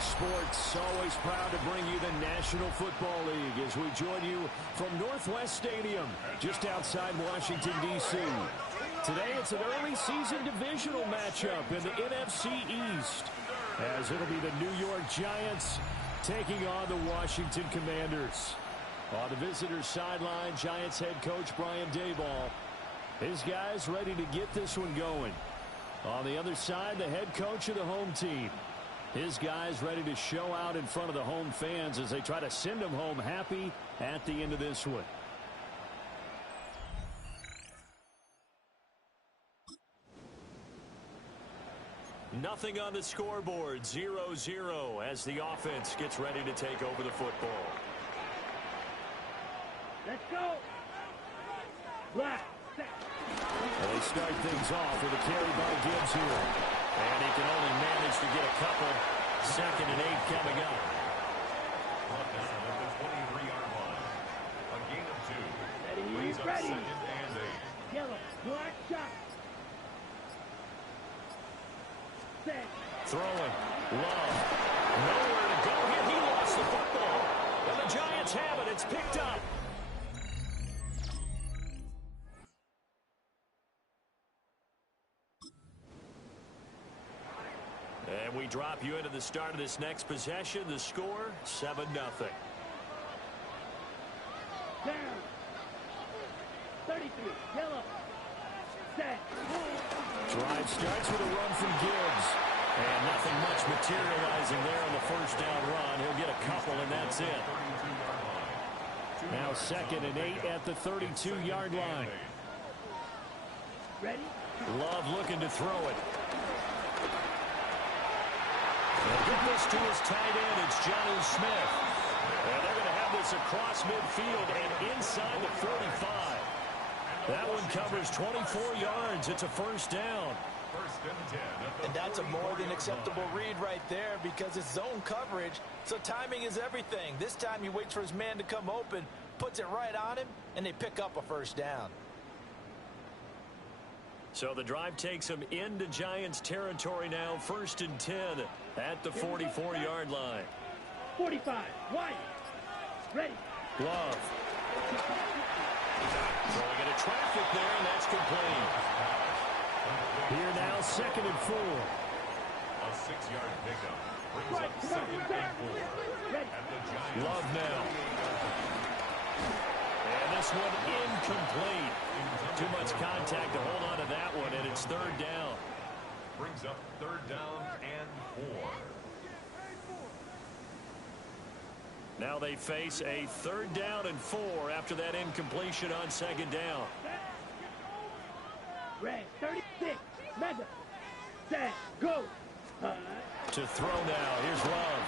Sports, always proud to bring you the National Football League as we join you from Northwest Stadium, just outside Washington, D.C. Today, it's an early season divisional matchup in the NFC East, as it'll be the New York Giants taking on the Washington Commanders. On the visitor's sideline, Giants head coach Brian Daboll. His guys ready to get this one going. On the other side, the head coach of the home team. His guys ready to show out in front of the home fans as they try to send them home happy at the end of this one. Nothing on the scoreboard, 0-0 as the offense gets ready to take over the football. Let's go. Black. Well, they start things off with a carry by Gibbs here. And he can only manage to get a couple. 2nd and 8 coming up. A gain of 2. Ready. Yellow. Black shot. Set. Throwing. Love. Nowhere to go here. He lost the football. And the Giants have it. It's picked up. And we drop you into the start of this next possession. The score, 7-0. Down. 33. Yellow. Set. Drive starts with a run from Gibbs. And nothing much materializing there on the first down run. He'll get a couple, and that's it. Now 2nd and 8 at the 32-yard line. Ready? Love looking to throw it. They'll get this to his tight end. It's Jonnu Smith. And they're going to have this across midfield and inside the 45. That one covers 24 yards. It's a first down. And that's a more than acceptable read right there because it's zone coverage, so timing is everything. This time he waits for his man to come open, puts it right on him, and they pick up a first down. So the drive takes him into Giants territory now. 1st and 10 at the 44-yard line. 45. Wide. Ready. Love. Throwing into traffic there, and that's complete. Here now, 2nd and 4. A 6-yard pickup brings up 2nd and 4 at the Giants. Love now. And this one incomplete. Too much contact to hold on to that one, and it's 3rd down. Brings up 3rd down and 4. Now they face a 3rd down and 4 after that incompletion on 2nd down. Red 36. Mega. Set. Go. To throw now. Here's Love.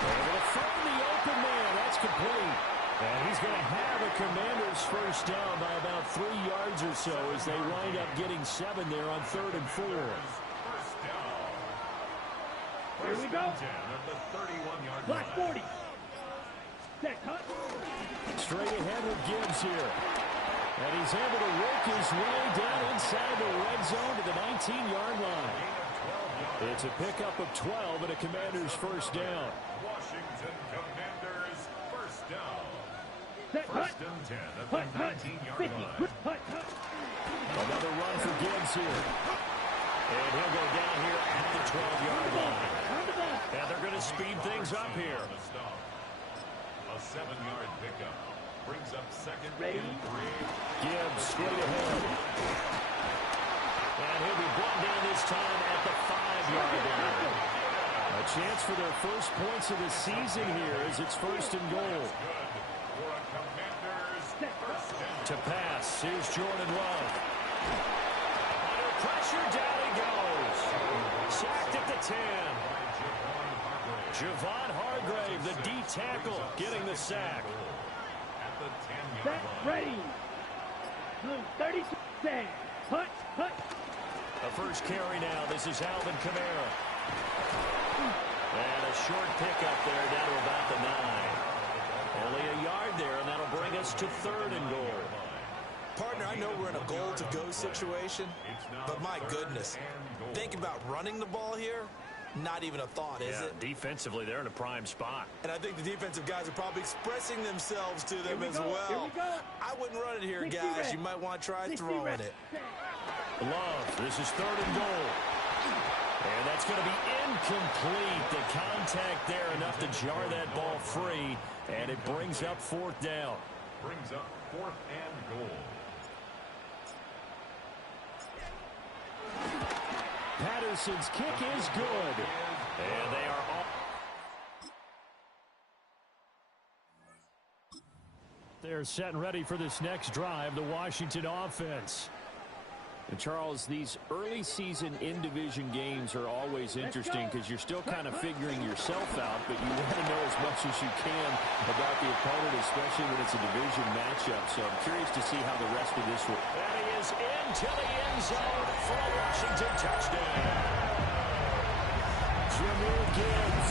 They're going to find the open man. That's complete. And he's going to have a Commanders first down by about 3 yards or so as they wind up getting 7 there on 3rd and 4. Here we go. Black 40. Set. Cut. Straight ahead with Gibbs here. And he's able to work his way down inside the red zone to the 19-yard line. It's a pickup of 12 and a Commanders first down. Washington Commanders first down. Set. 1st and 10 at the 19-yard line. Another run for Gibbs here. And he'll go down here at the 12-yard line. And they're going to speed things up here. A 7-yard pickup brings up 2nd and 3. Gibbs straight ahead. And he'll be brought down this time at the 5-yard line. A chance for their first points of the season here as it's 1st and goal. To pass, here's Jordan Love. Under pressure, down he goes. Sacked at the 10. Javon Hargrave, the D tackle, getting the sack. Set. Ready. Blue 32. Set. Hut. A first carry now. This is Alvin Kamara. And a short pickup there down to about the 9. Only a yard there, and that'll bring us to 3rd and goal. Partner, I know we're in a goal-to-go situation, but my goodness, think about running the ball here. Not even a thought, is it? Defensively, they're in a prime spot. And I think the defensive guys are probably expressing themselves to them as well. Here we go. I wouldn't run it here, guys. You might want to try throwing it. Love, this is 3rd and goal. And that's going to be incomplete. The contact there enough to jar that ball free, and it brings up 4th down. Brings up 4th and goal. Patterson's kick is good. And they are off. They're set and ready for this next drive, the Washington offense. And Charles, these early season in-division games are always interesting because you're still kind of figuring yourself out, but you want to know as much as you can about the opponent, especially when it's a division matchup. So I'm curious to see how the rest of this will. And he is into the end zone for a Washington touchdown. Jahmyr Gibbs,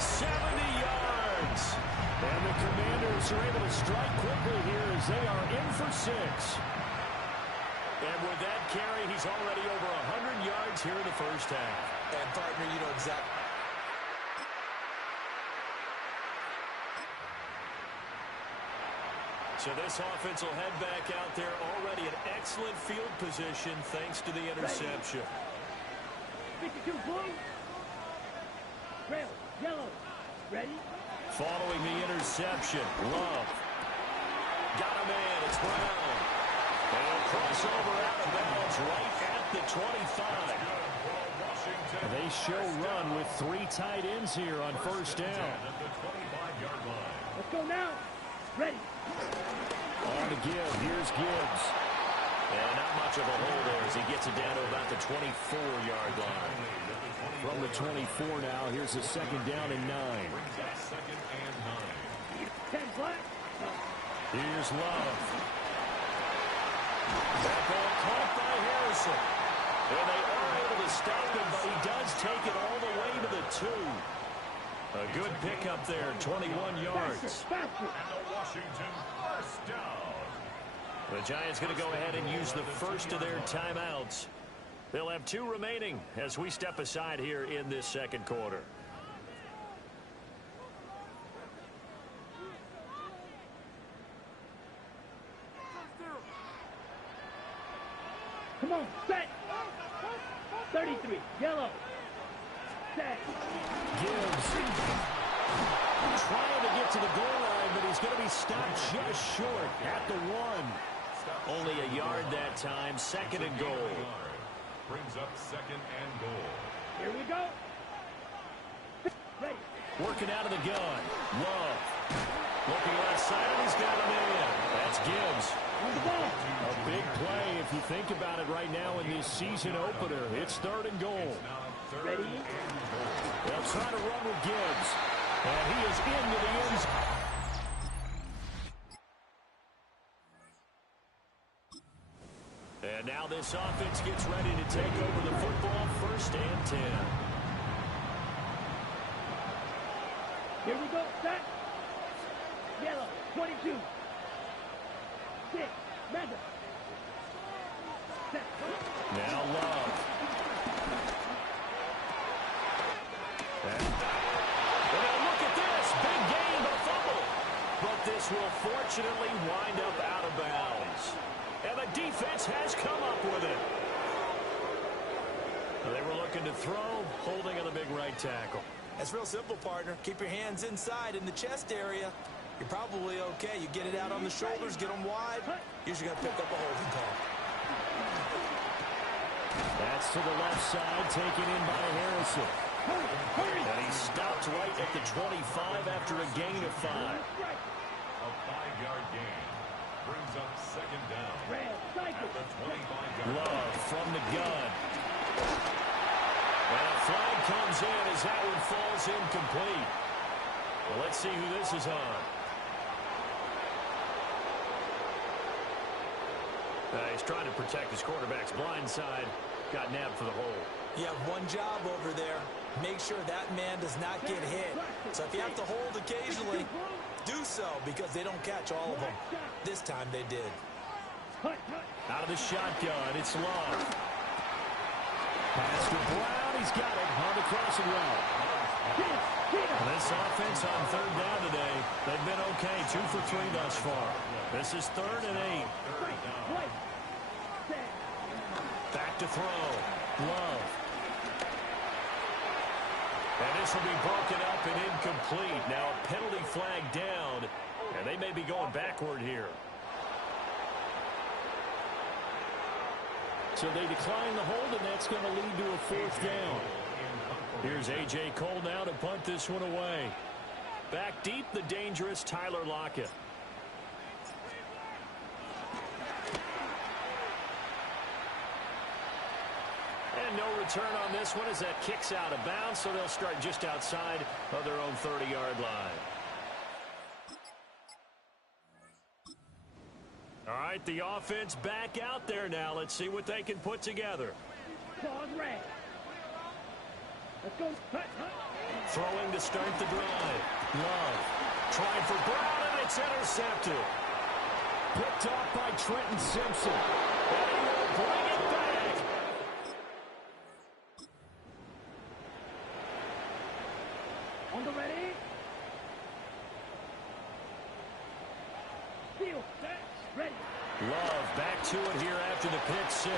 70 yards. And the Commanders are able to strike quickly here as they are in for 6. And with that carry, he's already over 100 yards here in the first half. And, partner, you know exactly. So this offense will head back out there, already in excellent field position thanks to the interception. 52 blue. Trail, yellow. Ready? Following the interception, Love. Got a man, it's Brown. And a crossover out of bounds right at the 25. They show run with 3 tight ends here on first down. Let's go now. Ready. On to Gibbs. Here's Gibbs. And not much of a hole there as he gets it down to about the 24-yard line. From the 24 now, here's a 2nd down and 9. 10 flat. Here's Love. That ball caught by Harrison. And they are able to stop him, but he does take it all the way to the 2. A good pickup there, 21 yards. Faster. And the Washington first down. The Giants going to go ahead and use the first of their timeouts. They'll have 2 remaining as we step aside here in this second quarter. Come on, set. 33, yellow. Set. Gibbs trying to get to the goal line, but he's going to be stopped just short at the 1. Only a yard that time, 2nd and goal. Brings up 2nd and goal. Here we go. Ready. Working out of the gun. Love. Looking left side, he's got a man. That's Gibbs. On the ball. A big play if you think about it right now in this season opener. It's 3rd and goal. Ready. They'll try to run with Gibbs. And he is into the end zone. And now this offense gets ready to take over the football, 1st and 10. Here we go. Set. Yellow. 22. 6. Mega. Set. Now Love. And now look at this. Big gain, but fumble. But this will fortunately wind up out of bounds. And the defense has come up with it. They were looking to throw, holding on the big right tackle. That's real simple, partner. Keep your hands inside in the chest area. You're probably okay. You get it out on the shoulders, get them wide. Usually going to pick up a holding call. That's to the left side, taken in by Harrison. And he stopped right at the 25 after a gain of 5. A 5-yard gain. Brings up 2nd down. At the 25-yard line. Love from the gun. And a flag comes in as that one falls incomplete. Well, let's see who this is on. He's trying to protect his quarterback's blind side. Got nabbed for the hole. You have one job over there. Make sure that man does not get hit. So if you have to hold occasionally, do so because they don't catch all of them. This time they did. Out of the shotgun, it's Love. Pass to Brown. He's got it on the crossing route. This offense on third down today, they've been okay. 2 for 3 thus far. This is 3rd and 8. Back to throw. Love. And this will be broken up and incomplete. Now a penalty flag down, and they may be going backward here. So they decline the hold, and that's going to lead to a 4th down. Here's A.J. Cole now to punt this one away. Back deep, the dangerous Tyler Lockett. And no return on this one as that kicks out of bounds, so they'll start just outside of their own 30-yard line. All right, the offense back out there now. Let's see what they can put together. Let's go. Throwing to start the drive. Love. Trying for Brown, and it's intercepted. Picked off by Trenton Simpson. And he will bring it back. On the ready. Field. Ready. Love back to it here after the pick 6.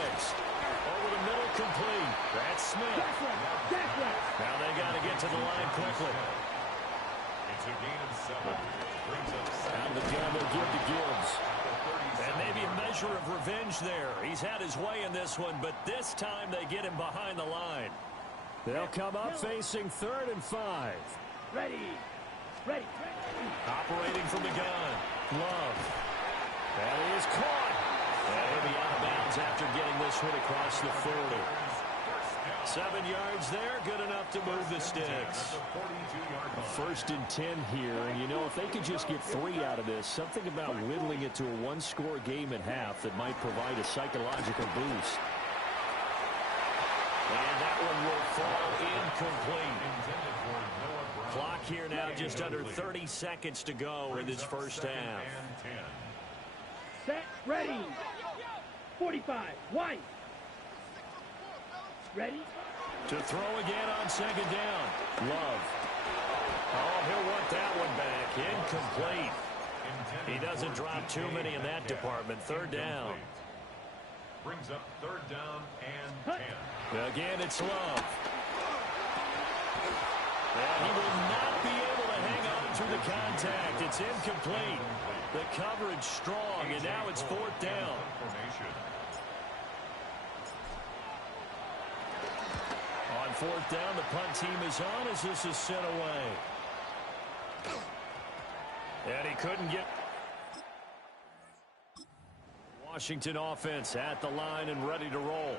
Over the middle, complete. That's Smith. Now they got to get to the line quickly. It's a gain of 7. Brings up 7. Out of the gun, they'll give to Gibbs. And maybe a measure of revenge there. He's had his way in this one, but this time they get him behind the line. They'll come up facing 3rd and 5. Ready. Operating from the gun. Love. And he is caught. And he'll be out of bounds after getting this one across the 40. 7 yards there, good enough to move the sticks. 1st and 10 here, and you know, if they could just get 3 out of this, something about whittling it to a 1-score game at half that might provide a psychological boost. And that one will fall incomplete. Clock here now just under 30 seconds to go in this first half. Set, ready. 45, White. Ready. To throw again on 2nd down. Love. Oh, he'll want that one back. Incomplete. He doesn't drop too many in that department. 3rd down. Brings up 3rd down and 10. Again, it's Love. And he will not be able to hang on through the contact. It's incomplete. The coverage strong, and now it's 4th down. On 4th down, the punt team is on as this is sent away. And he couldn't get... Washington offense at the line and ready to roll.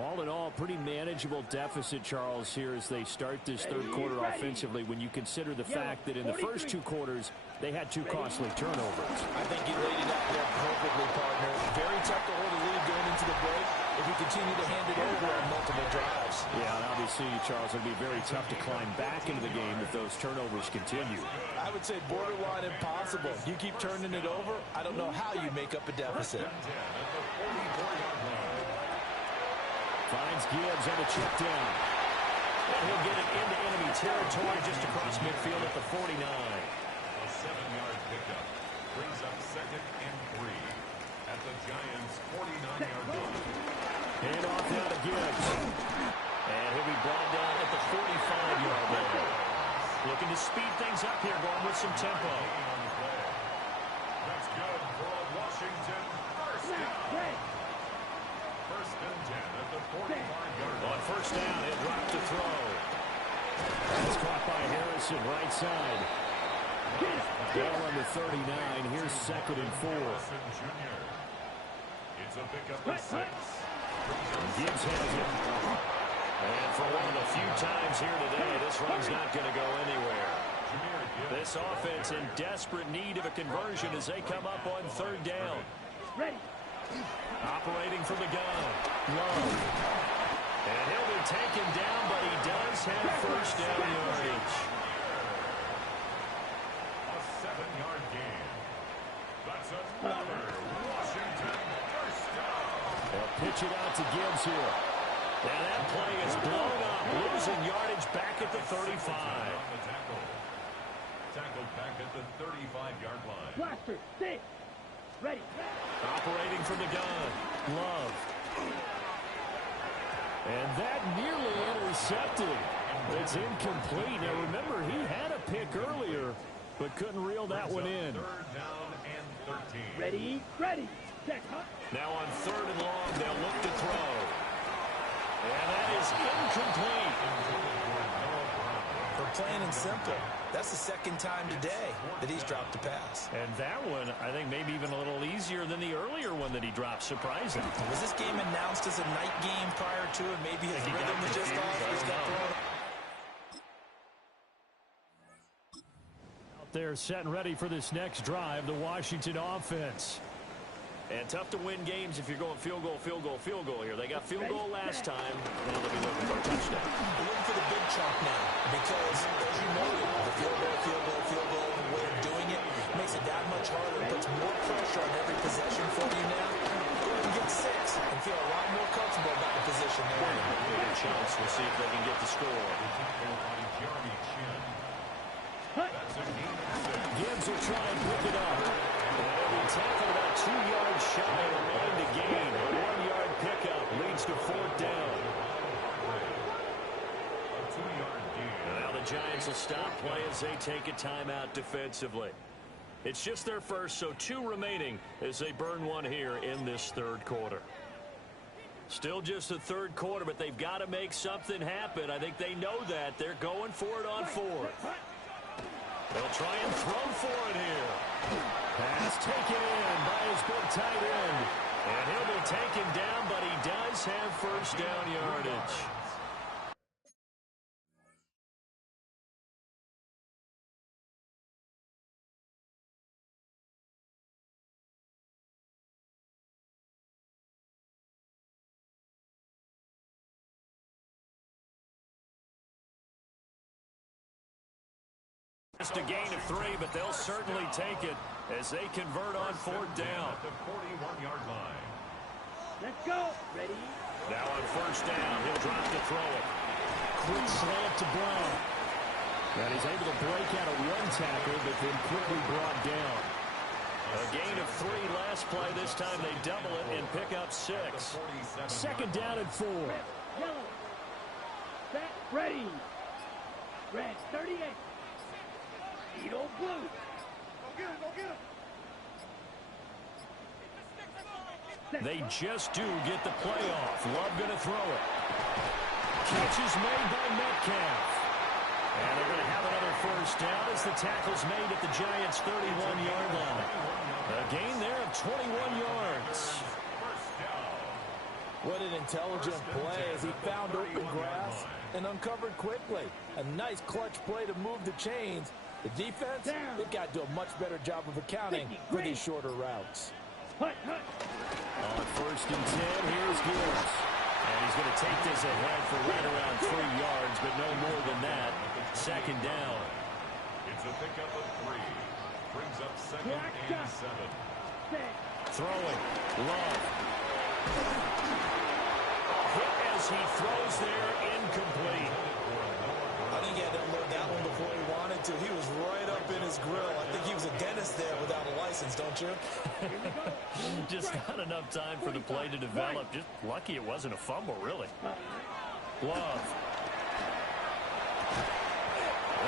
All in all, pretty manageable deficit, Charles, here as they start this 3rd quarter offensively when you consider the fact that in the first 2 quarters, they had 2 costly turnovers. I think you laid it out there perfectly, partner. Very tough to hold a lead going into the break if you continue to hand it over on multiple drives. Yeah, and obviously, Charles, it'll be very tough to climb back into the game if those turnovers continue. I would say borderline impossible. You keep turning it over, I don't know how you make up a deficit. Finds Gibbs on the check down. And he'll get it into enemy territory just across midfield at the 49. A 7-yard pickup brings up 2nd and 3 at the Giants' 49-yard line. Hand off now to Gibbs. And he'll be brought down at the 45-yard line. Looking to speed things up here, going with some tempo. That's good for a Washington 1st down. 1st and 10 at the 45-yard line. On 1st down, he'll drop to throw. That's caught by Harrison, right side. Ball on the 39. Here's 2nd and 4. It's a pickup of 6. Gibbs has it. And for one of the few times here today, this run's not going to go anywhere. This offense in desperate need of a conversion as they come up on 3rd down. Ready. Operating from the gun. Love. And he'll be taken down, but he does have 1st down yardage. A 7-yard gain. That's another Washington 1st down. They'll pitch it out to Gibbs here. Now that play is blown up, losing yardage back at the 35. Tackled back at the 35-yard line. Blaster, stay. Ready. Operating from the gun. Love. And that nearly intercepted. It's incomplete. Now remember, he had a pick earlier, but couldn't reel that one in. Third down and 13. Ready, ready. Set, hut. Now on 3rd and long, they'll look to throw. And that is incomplete. For plain and simple, that's the second time today that he's dropped a pass. And that one, I think, maybe even a little easier than the earlier one that he dropped. Surprising. Was this game announced as a night game prior to it? Maybe his rhythm was just off. He's got thrown. Out there set and ready for this next drive, the Washington offense. And tough to win games if you're going field goal, field goal, field goal here. They got field goal last time. Now they'll be looking for a touchdown. They're looking for the big chunk now because, as you noted, the field goal, the way of doing it makes it that much harder. It puts more pressure on every possession for you now. Go ahead and get 6 and feel a lot more comfortable about the position there. Good chance. We'll see if they can get the score. Jeremy Chin. Hut. That's a gain of 6. Gibbs will try and pick it up. And he tackled about 2 yards shy of the line to gain. A 1-yard pickup leads to 4th down. A 2-yard gain. And now the Giants will stop play as they take a timeout defensively. It's just their first, so 2 remaining as they burn one here in this 3rd quarter. Still just the 3rd quarter, but they've got to make something happen. I think they know that. They're going for it on 4th. They'll try and throw for it here. Pass taken in by his big tight end. And he'll be taken down, but he does have 1st down yardage. Just a gain of 3, but they'll certainly take it as they convert on 4th down. At the 41-yard line. Let's go. Ready. Now on 1st down, he'll drop to throw it. Quick slant to Brown. And he's able to break out a 1 tackle, but then quickly brought down. A gain of 3 last play. This time they double it and pick up 6. 2nd down and 4. Yellow. Set, ready. Red, 38. Edo blue. Go get him, go get him. They just do get the play off. Love going to throw it. Catch is made by Metcalf. And they're going to have another 1st down as the tackle's made at the Giants' 31-yard line. A gain there of 21 yards. What an intelligent play as he found open grass and uncovered quickly. A nice clutch play to move the chains. The defense, they've got to do a much better job of accounting for these shorter routes. Hut, hut. On 1st and 10, here's Gibbs. And he's going to take this ahead for right around 3 yards, but no more than that. 2nd down. It's a pickup of 3. Brings up 2nd and 7. Throwing. Love. Hit as he throws there, incomplete. I think he had to unload that one before he wanted to. He was right up in his grill. I think he was a dentist there without a license, don't you? Just not enough time for the play to develop. Just lucky it wasn't a fumble, really. Love.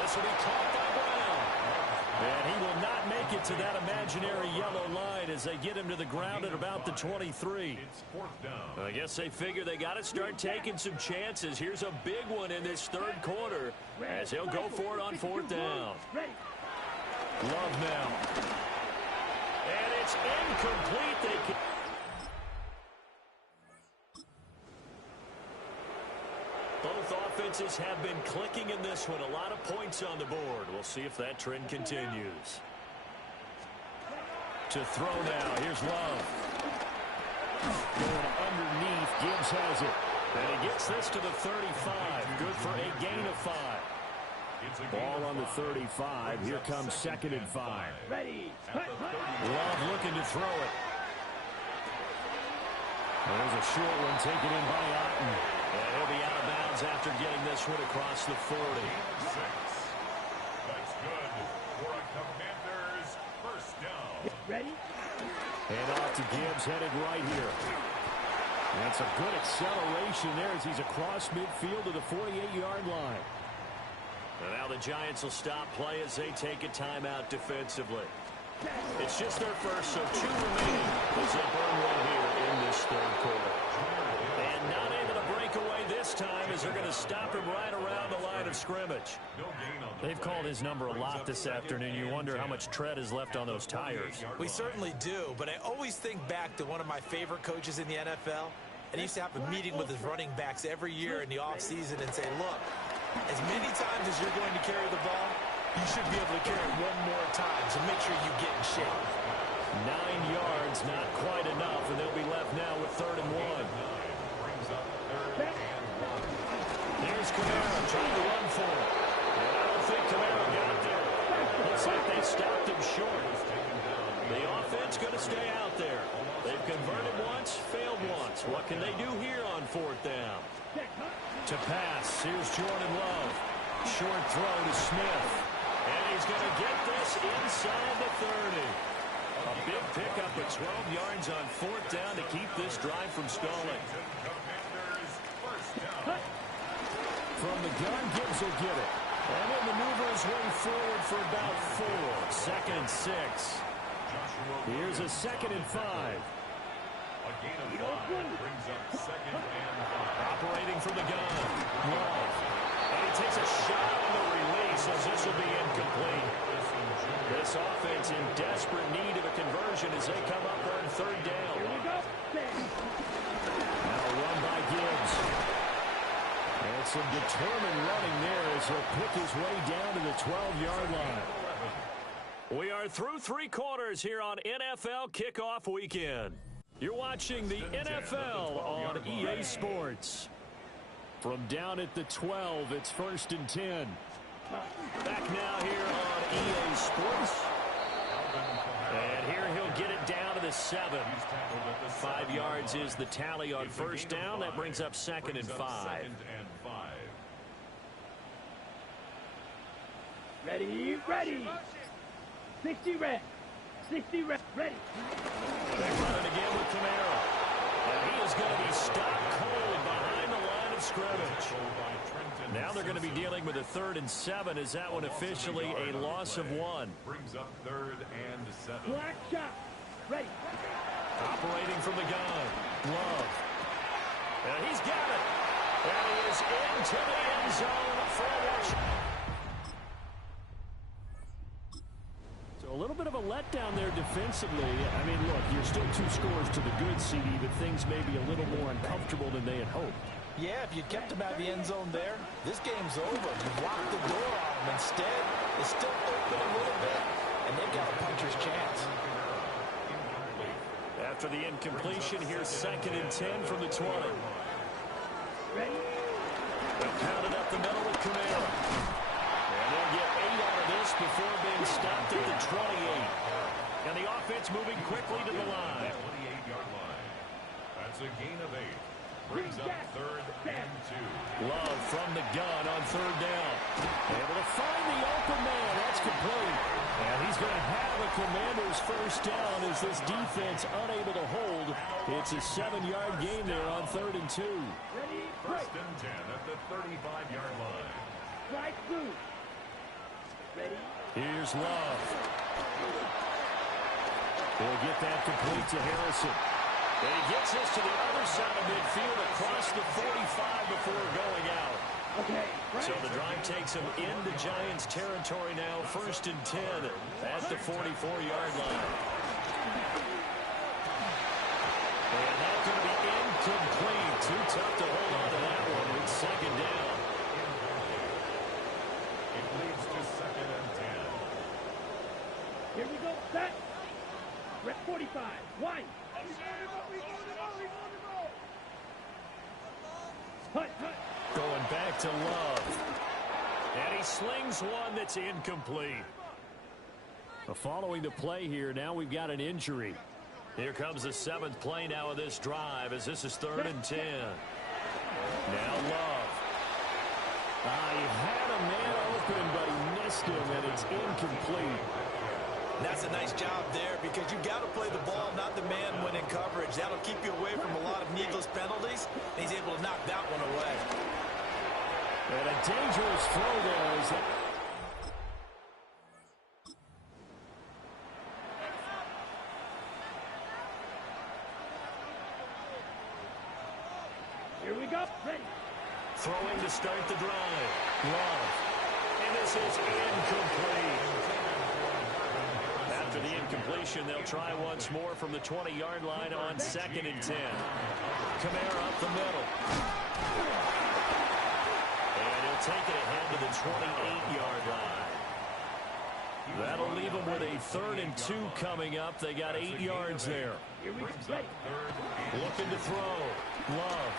This will be caught by Brown. And he will not make it to that imaginary yellow line as they get him to the ground at about the 23. It's 4th down. I guess they figure they got to start taking some chances. Here's a big one in this 3rd quarter as he'll go for it on 4th down. Love now. And it's incomplete. They can... Both offenses have been clicking in this one. A lot of points on the board. We'll see if that trend continues. To throw now. Here's Love. Going underneath. Gibbs has it. And he gets this to the 35. Good for a gain of 5. Ball on the 35. Here comes 2nd and 5. Ready. Love looking to throw it. There's a short one taken in by Otten. And he'll be out of bounds after getting this one across the 40. 6. That's good for a Commanders first down. Ready? And off to Gibbs, headed right here. That's a good acceleration there as he's across midfield to the 48-yard line. And now the Giants will stop play as they take a timeout defensively. It's just their first, so 2 remaining as they burn one here in this third quarter. And not able to break away this time as they're going to stop him right around the line of scrimmage. They've called his number a lot this afternoon. You wonder how much tread is left on those tires. We certainly do, but I always think back to one of my favorite coaches in the NFL. And he used to have a meeting with his running backs every year in the offseason and say, look, as many times as you're going to carry the ball, you should be able to carry it one more time, so make sure you get in shape. 9 yards, not quite enough, and they'll be left now with 3rd and 1. Here's Kamara trying to run for it. And I don't think Kamara got there. Looks like they stopped him short. The offense going to stay out there. They've converted once, failed once. What can they do here on 4th down? To pass, here's Jordan Love. Short throw to Smith. And he's going to get this inside the 30. A big pickup of 12 yards on 4th down to keep this drive from stalling. From the gun, Gibbs will get it. And he'll maneuver his way forward for about 4. 2nd and 6. Here's a 2nd and 5. A gain of 5 brings up 2nd and 5. Operating from the gun. Love. And he takes a shot on the release as this will be incomplete. This offense in desperate need of a conversion as they come up on 3rd down. Here we go. Now a run by Gibbs. And some determined running there as he'll pick his way down to the 12-yard line. We are through 3 quarters here on NFL Kickoff Weekend. You're watching the NFL on EA Sports. From down at the 12, it's 1st and 10. Back now here on EA Sports. And here he'll get it down to the 7. 5 yards is the tally on 1st down. That brings up 2nd and 5. Ready, ready. 60 red. 60 red. Ready. They run it again with Kamara. And he is going to be stopped cold behind the line of scrimmage. Now they're going to be dealing with a 3rd and 7. Is that one officially a loss of 1? Brings up 3rd and 7. Black shot. Ready. Operating from the gun. Love. And he's got it. And he is into the end zone for Washington. So a little bit of a letdown there defensively. I mean, look, you're still 2 scores to the good, CD, but things may be a little more uncomfortable than they had hoped. Yeah, if you kept him out of the end zone there, this game's over. You've locked the door on him. Instead, it's still open a little bit, and they've got a puncher's chance. After the incompletion, here's 2nd and 10 from the 20. Ready. They'll pound it up the middle with Kamara. And they'll get 8 out of this before being stopped at the 28. And the offense moving quickly to the line. 28-yard line. That's a gain of 8. Brings up 3rd and 2. Love from the gun on 3rd down. Able to find the open man. That's complete. And he's going to have a Commander's first down as this defense unable to hold. It's a 7-yard gain there on 3rd and 2. Ready. 1st and 10 at the 35-yard line. Strike 2. Ready. Here's Love. He'll get that complete to Harrison. And he gets this to the other side of midfield across the 45 before going out. Okay. Right. So the drive takes him into Giants territory now. 1st and 10 at the 44-yard line. And that's going to be incomplete. Too tough to hold on to that one. It's 2nd down. It leads to 2nd and 10. Here we go. Set. Red 45. Wide. Hut, hut. Going back to Love. And he slings one that's incomplete. Following the play here, now we've got an injury. Here comes the 7th play now of this drive as this is 3rd and 10. Now Love. He had a man open, but he missed him, and it's incomplete. That's a nice job there because you've got to play the ball, not the man when in coverage. That'll keep you away from a lot of needless penalties. And he's able to knock that one away. And a dangerous throw there. Here we go. Ready. Throwing to start the drive. Love. And this is incomplete. After the incompletion, they'll try once more from the 20-yard line on 2nd and 10. Kamara up the middle. And he'll take it ahead to the 28-yard line. That'll leave them with a 3rd and 2 coming up. They got 8 yards there. Looking to throw. Love.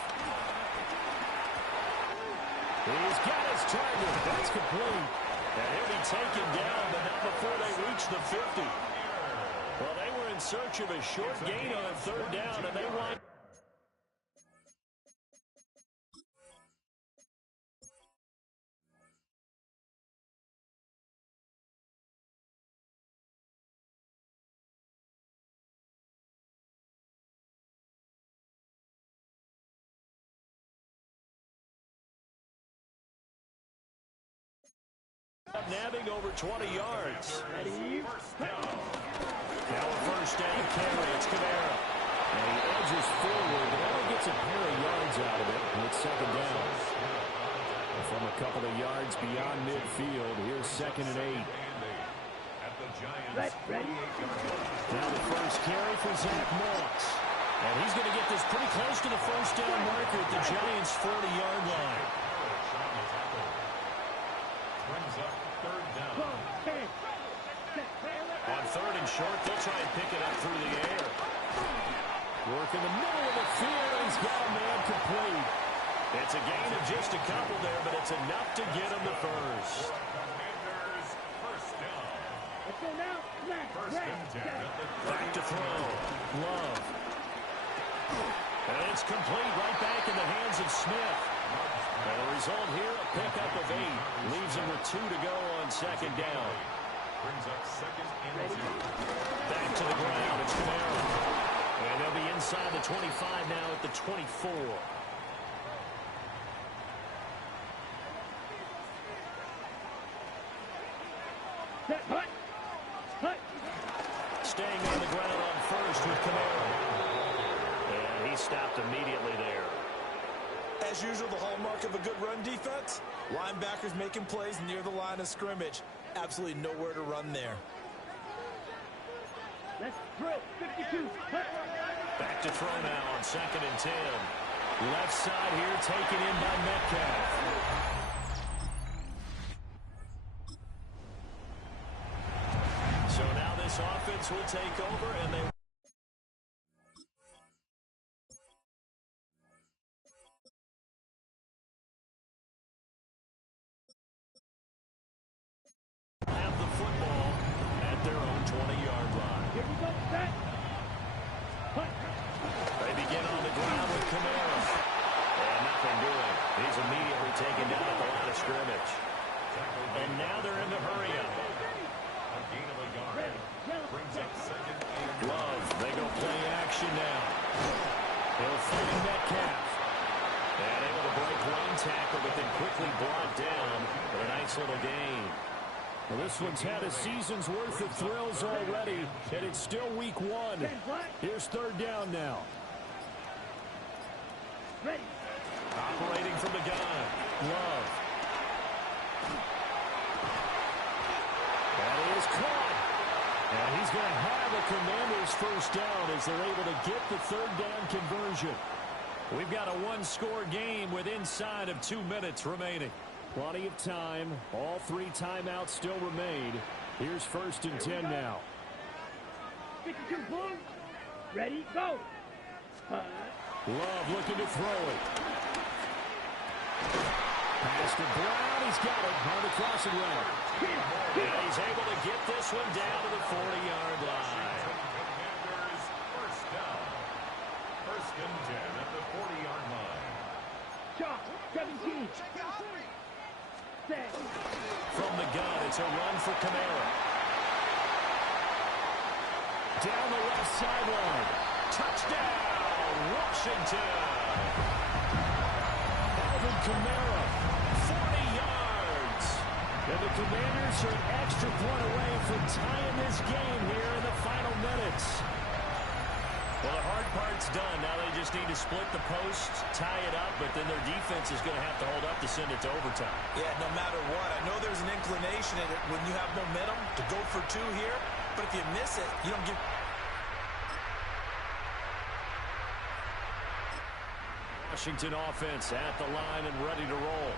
He's got his target. That's complete. And he'll be taken down, but not before they reach the 50. Well, they were in search of a short gain on 3rd down, and they want... nabbing over 20 yards. Now a 1st down carry. It's Kamara. And he edges forward, but only gets a pair of yards out of it. And it's 2nd down. And from a couple of yards beyond midfield, here's 2nd and 8. Now the 1st carry for Zach Moss. And he's going to get this pretty close to the 1st down marker at the Giants' 40-yard line. Brings up 3rd down. On 3rd and short, they'll try and pick it up through the air. Work in the middle of the field. He's got a man complete. It's a gain of just a couple there, but it's enough to get him the 1st. Commanders, 1st down. Let's go now. 1st and 10 at the 30. Back to throw. Love. And it's complete right back in the hands of Smith. And the result here, a pickup of 8. Leaves him with 2 to go on 2nd down. Brings up 2nd and 2. Back to the ground. It's Kamara. And they'll be inside the 25 now at the 24. Staying on the ground on 1st with Kamara. And he stopped immediately there. As usual, the hallmark of a good run defense, linebackers making plays near the line of scrimmage. Absolutely nowhere to run there. Let's throw. 52. Back to throw now on 2nd and 10. Left side here taken in by Metcalf. So now this offense will take over, and they... have the football at their own 20-yard line. Here we go. Set. They begin on the ground with Kamara. And nothing doing. He's immediately taken down at the line of scrimmage. And now they're in the hurry-up. A gain of a yard. Brings up 2nd and Love. They go play action now. He'll find Metcalf. And able to break one tackle, but then quickly brought down. But a nice little gain. Well, this one's had a season's worth of thrills already, and it's still week 1. Here's 3rd down now. Ready. Operating from the gun. Love. That is caught. And he's going to have a Commanders 1st down as they're able to get the 3rd down conversion. We've got a 1-score game with inside of 2 minutes remaining. Plenty of time. All 3 timeouts still remain. Here's 1st and 10 now. 52. Boom. Ready. Go. Love looking to throw it. Pass to Brown. He's got it on the crossing route. And he's able to get this one down to the 40-yard line. Commanders, 1st down. 1st and 10 at the 40-yard line. Chalk, 17. Set. From the gun, it's a run for Kamara. Down the left sideline. Touchdown, Washington. Alvin Kamara, 40 yards. And the Commanders are an extra point away from tying this game here in the final minutes. Well, the hard part's done. Now they just need to split the post, tie it up, but then their defense is going to have to hold up to send it to overtime. Yeah, no matter what. I know there's an inclination in it when you have momentum to go for two here, but if you miss it, you don't get... Washington offense at the line and ready to roll.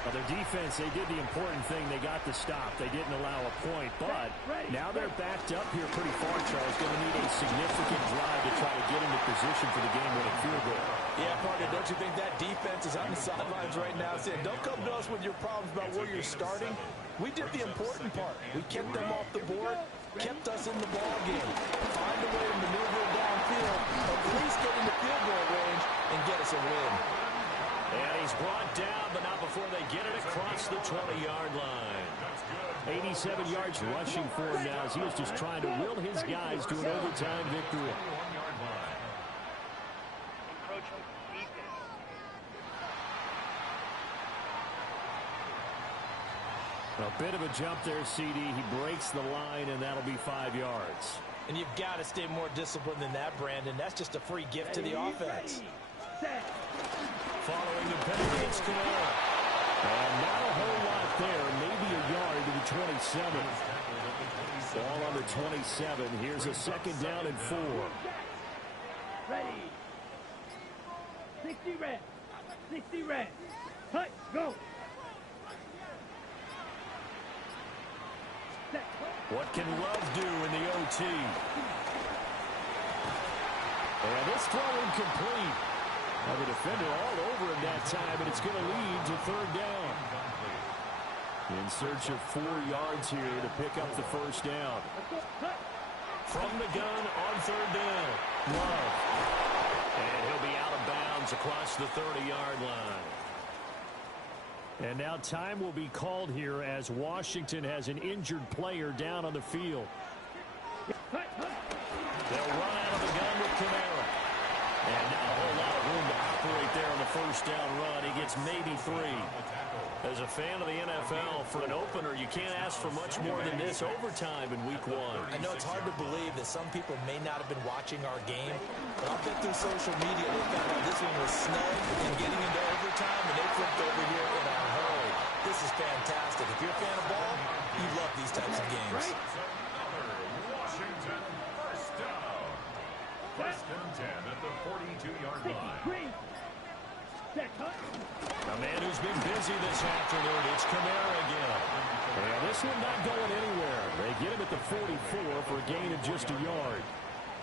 Well, their defense, they did the important thing. They got the stop. They didn't allow a point, but now they're backed up here pretty far, Charles. Going to need a significant drive to try to get into position for the game-winning field goal. Yeah, partner, don't you think that defense is on the sidelines right now saying, don't come to us with your problems about where you're starting. We did the important part. We kept them off the board, kept us in the ball game. Find a way to maneuver downfield, at least get into field goal range, and get us a win. And he's brought down, but not before they get it across the 20-yard line. 87 yards rushing for him now as he is just trying to will his guys to an overtime victory. A bit of a jump there, CD. He breaks the line, and that'll be 5 yards. And you've got to stay more disciplined than that, Brandon. That's just a free gift to the offense. Following the penalty, it's Kamara. And not a whole lot there. Maybe a yard to the 27. Ball on the 27. Here's a second down and 4. Ready. 60 red. 60 red. Hut, go. Set. What can Love do in the OT? And this throw incomplete. Well, the defender all over him that time, and it's going to lead to third down. In search of 4 yards here to pick up the first down. From the gun on third down, Love. And he'll be out of bounds across the 30-yard line. And now time will be called here as Washington has an injured player down on the field. They'll run out of the gun with Kamara. And not a whole lot of room to operate there on the first down run. He gets maybe 3. As a fan of the NFL, for an opener, you can't ask for much more than this overtime in week 1. I know it's hard to believe that some people may not have been watching our game, but I'll bet through social media they found out this one was snug and getting into overtime, and they flipped over here in a hurry. This is fantastic. If you're a fan of ball, you love these types of games. Washington first down. First and 10 at the 42-yard line. A man who's been busy this afternoon, it's Kamara again. And this one not going anywhere. They get him at the 44 for a gain of just a yard.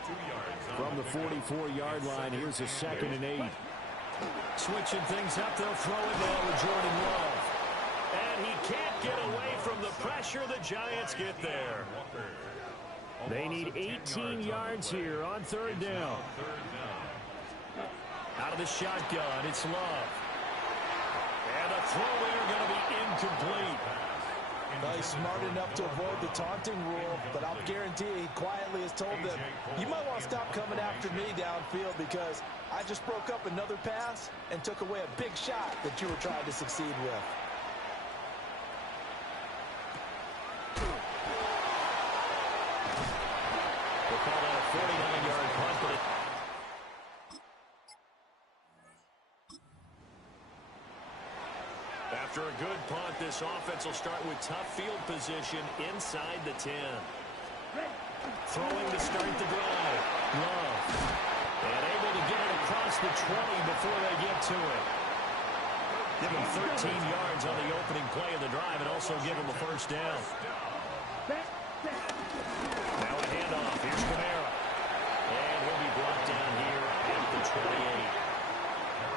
2 yards. From the 44-yard line, here's a second and 8. Switching things up, they'll throw it now with Jordan Love. And he can't get away from the pressure. The Giants get there. They need 18 yards here on third down. Out of the shotgun, it's Love. And the throw there going to be incomplete. Well, he's smart enough to avoid the taunting rule, but I'll guarantee he quietly has told them, you might want to stop coming after me downfield because I just broke up another pass and took away a big shot that you were trying to succeed with. We'll call that a 49-yard punt, but after a good punt, this offense will start with tough field position inside the 10. Throwing to start the drive. Love. And able to get it across the 20 before they get to it. Give him 13 yards on the opening play of the drive and also give him a first down. Now a handoff. Here's Kamara. And he'll be brought down here at the 28.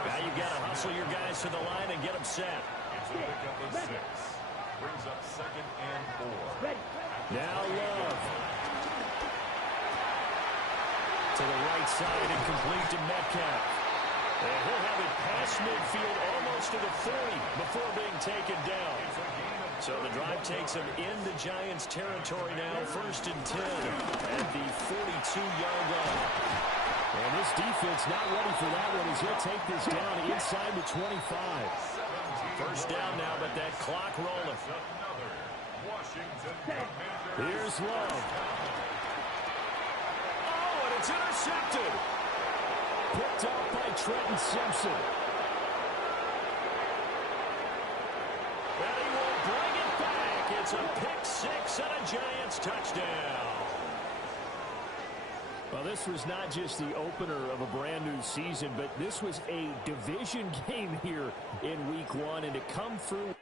Now you've got to hustle your guys to the line and get them set. It's a pickup of 6. Brings up second and 4. Now Love. To the right side and complete to Metcalf. And he'll have it past midfield almost to the 40 before being taken down. So the drive takes him into Giants territory now, 1st and 10 at the 42-yard line. And this defense not ready for that one as he'll take this down inside the 25. 1st down now, but that clock rolling. Here's Love. Oh, and it's intercepted. Picked up by Trenton Simpson. And he will bring it back. It's a pick six and a Giants touchdown. Well, this was not just the opener of a brand new season, but this was a division game here in week 1, and to come through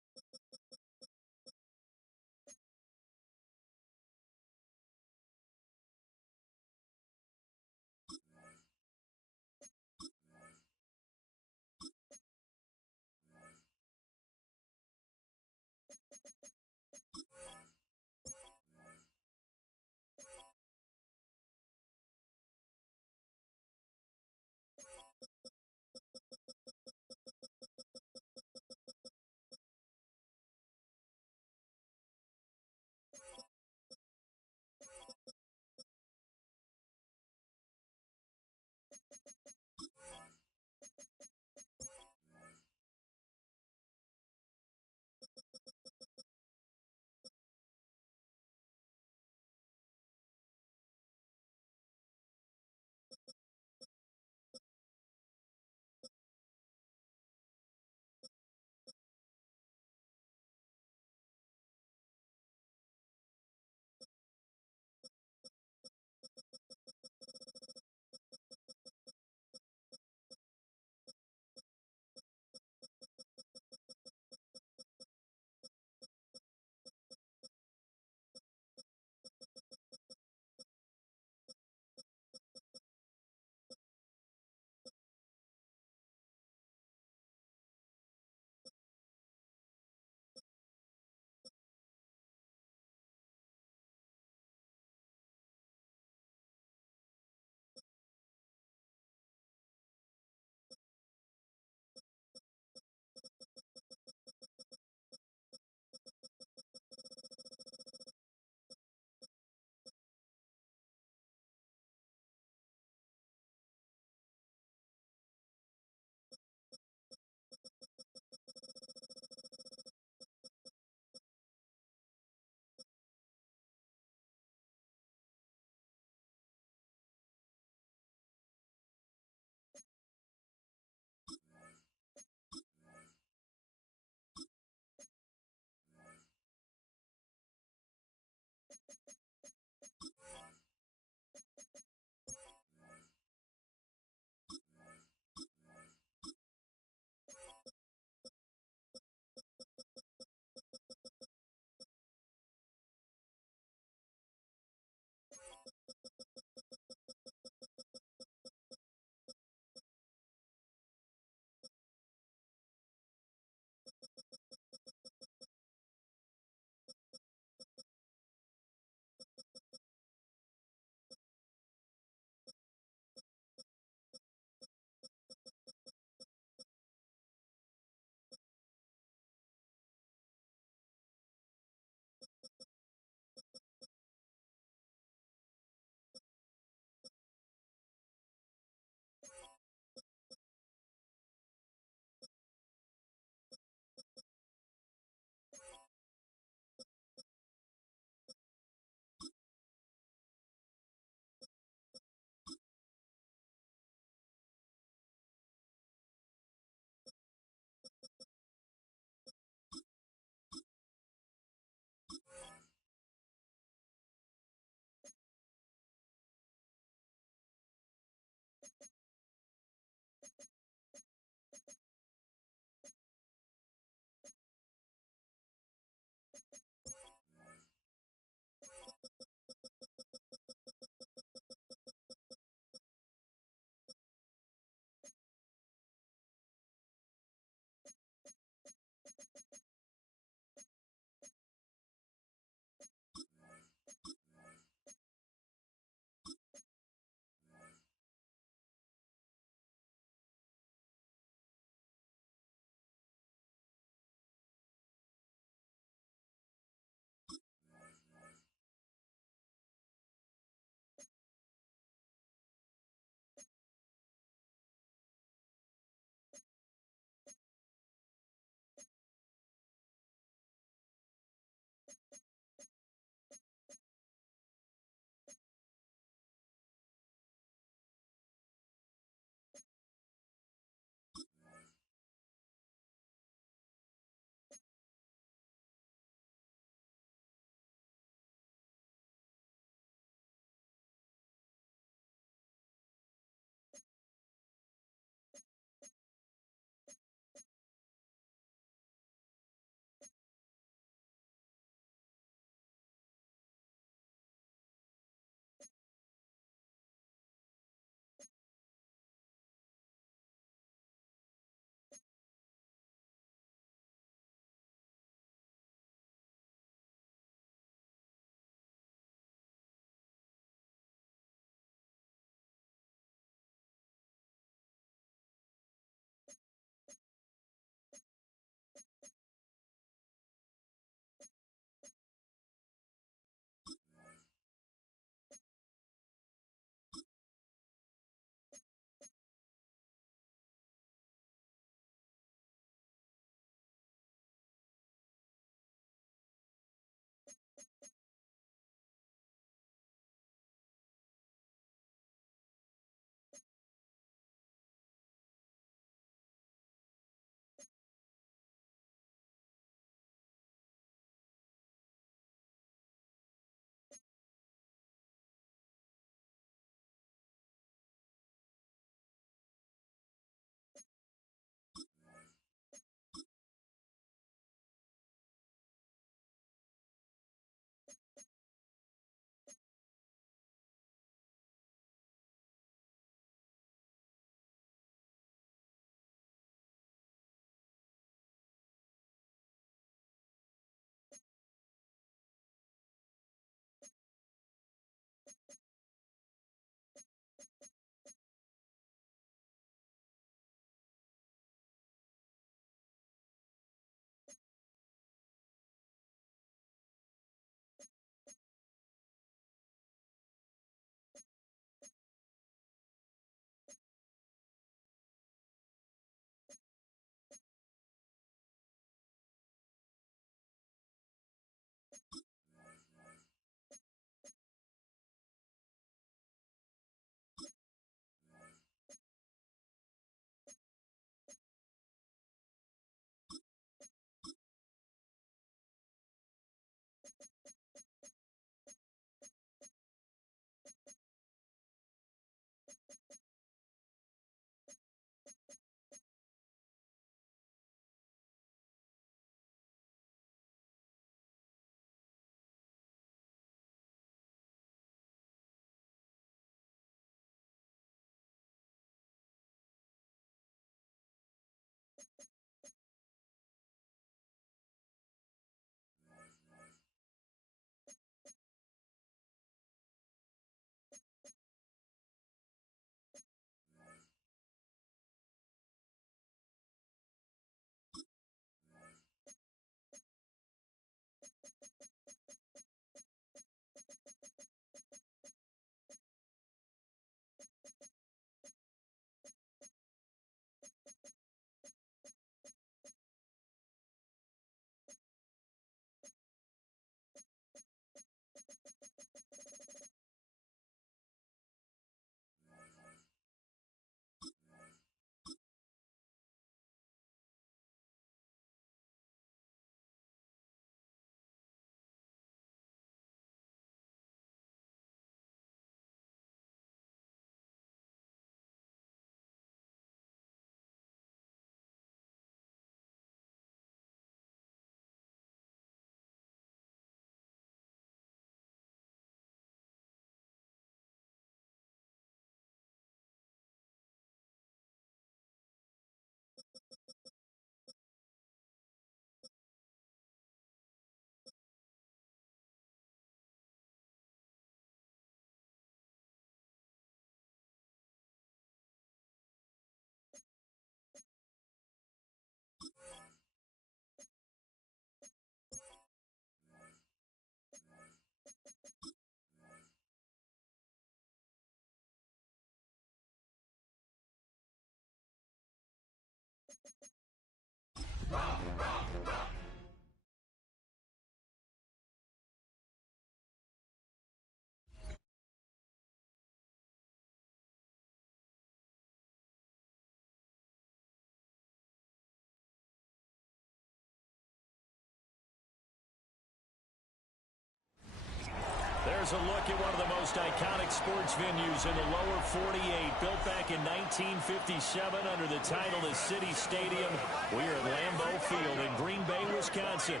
there's a look at one of the most iconic sports venues in the lower 48. Built back in 1957 under the title of City Stadium. We are at Lambeau Field in Green Bay, Wisconsin.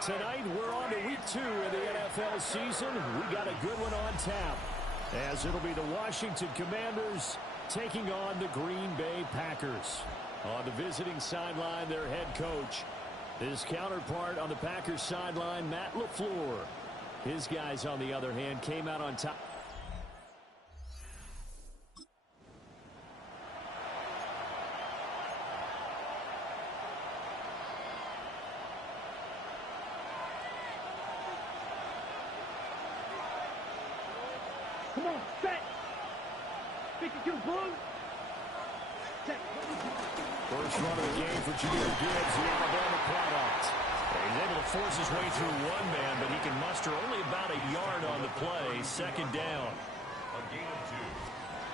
Tonight, we're on to week 2 of the NFL season. We got a good one on tap, as it'll be the Washington Commanders taking on the Green Bay Packers. On the visiting sideline, their head coach. His counterpart on the Packers sideline, Matt LaFleur. His guys, on the other hand, came out on top. Come on, set. 52 blue. Set. First run of the game for Jahmyr Gibbs, the Alabama product. He's able to force his way through one man, but he can muster only about a yard on the play. Second down. A gain of 2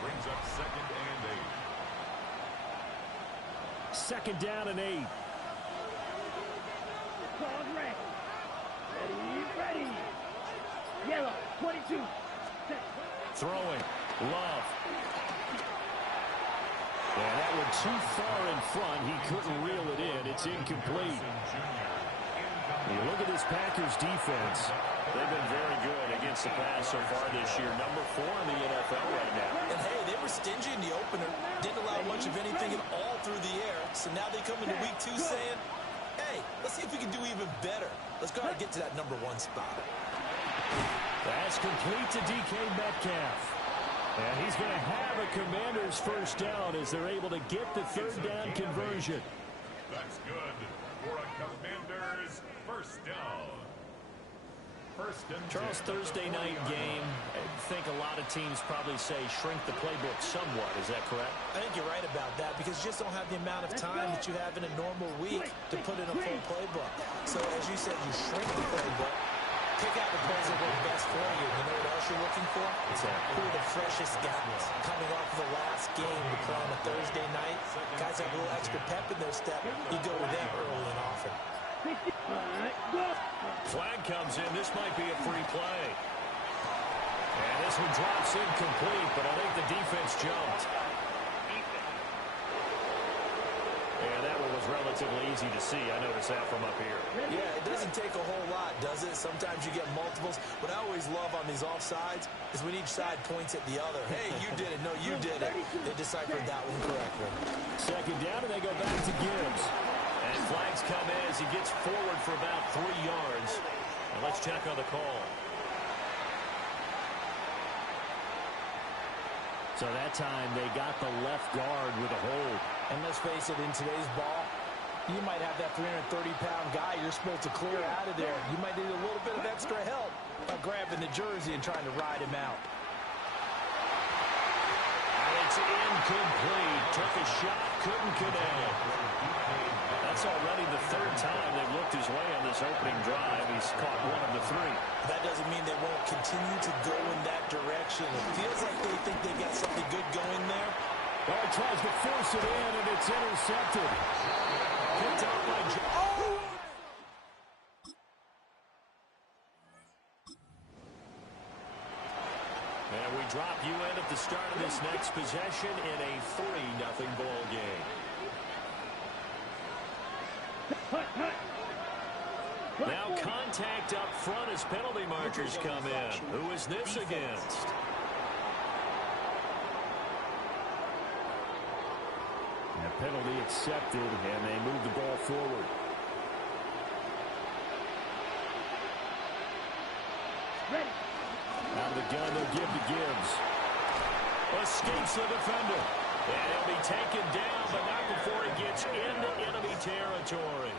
brings up 2nd and 8. Second down and 8. Called red. Ready. Yellow, 22. Set. Throwing. Love. Yeah, that one too far in front. He couldn't reel it in. It's incomplete. You look at this Packers defense. They've been very good against the pass so far this year. Number 4 in the NFL right now. And hey, they were stingy in the opener. Didn't allow much of anything at all through the air. So now they come into week 2 saying, hey, let's see if we can do even better. Let's go ahead and get to that number 1 spot. That's complete to DK Metcalf. And he's going to have a Commander's first down as they're able to get the third down conversion. That's good for a Commander's first down. First and Charles, 10. Thursday night game. I think a lot of teams probably say shrink the playbook somewhat. Is that correct? I think you're right about that because you just don't have the amount of time that you have in a normal week to put in a full playbook. So as you said, you shrink the playbook. Pick out the plays that work best for you. You know what else you're looking for? Who are the freshest guys coming off of the last game to play on a Thursday night? Guys have a little extra pep in their step. You go with them early and often. Flag comes in. This might be a free play. And this one drops incomplete, but I think the defense jumped. And that one was relatively easy to see. I noticed that from up here. Yeah, it doesn't take a whole lot, does it? Sometimes you get multiples. What I always love on these offsides is when each side points at the other. Hey, you did it. No, you did it. They deciphered that one correctly. Second down, and they go back to Gibbs. And flags come in as he gets forward for about 3 yards. And let's check on the call. So that time they got the left guard with a hold. And let's face it, in today's ball, you might have that 330-pound guy you're supposed to clear out of there. You might need a little bit of extra help by grabbing the jersey and trying to ride him out. And it's incomplete. Took a shot, couldn't connect. That's already the 3rd time they've looked his way on this opening drive. He's caught 1 of the 3. That doesn't mean they won't continue to go in that direction. It feels like they think they got something good going there. Well, he tries to force it in, and it's intercepted. Picked up by And we drop you in at the start of this next possession in a 3-0 ball game. Now contact up front as penalty markers come in. Who is this against? And a penalty accepted, and they move the ball forward. Ready. Out of the gun, they'll give to Gibbs. Escapes the defender. And he'll be taken down, but not before he gets into enemy territory.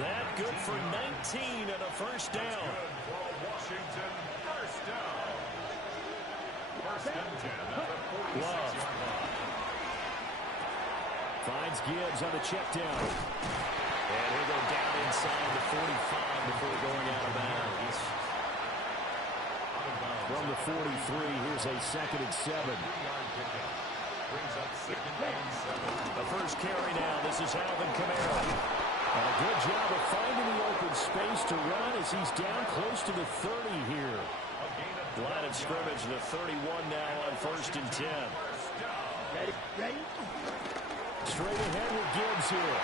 That good for 19 and a first down. Good for a Washington first down. First and 10 at the 46-yard line. Finds Gibbs on the check down. And he'll go down inside the 45 before going out of bounds. From the 43, here's a 2nd and 7. Brings up 2nd and 7. The first carry now. This is Alvin Kamara. And a good job of finding the open space to run as he's down close to the 30 here. Line of scrimmage to 31 now on 1st and 10. Ready? Straight ahead with Gibbs here.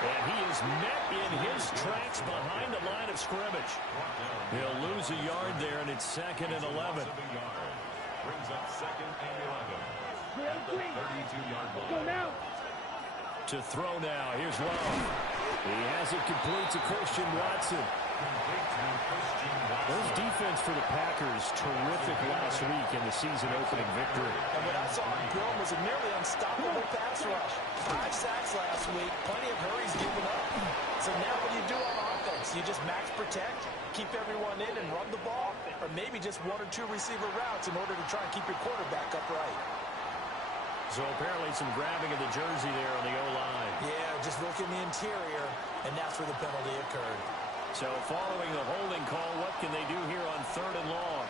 And he is met in his tracks behind the line of scrimmage. He'll lose a yard there, and it's 2nd and 11. Brings up 2nd and 11. At the 32-yard line. Go now. To throw now. Here's Love. He has it complete to Christian Watson. Those defense for the Packers, terrific last week in the season-opening victory. And what I saw on film was a nearly unstoppable pass rush. 5 sacks last week, plenty of hurries given up. So now what do you do on offense? You just max protect, keep everyone in and run the ball, or maybe just 1 or 2 receiver routes in order to try and keep your quarterback upright. So apparently some grabbing of the jersey there on the O-line. Yeah, just look in the interior, and that's where the penalty occurred. So following the holding call, what can they do here on 3rd and long?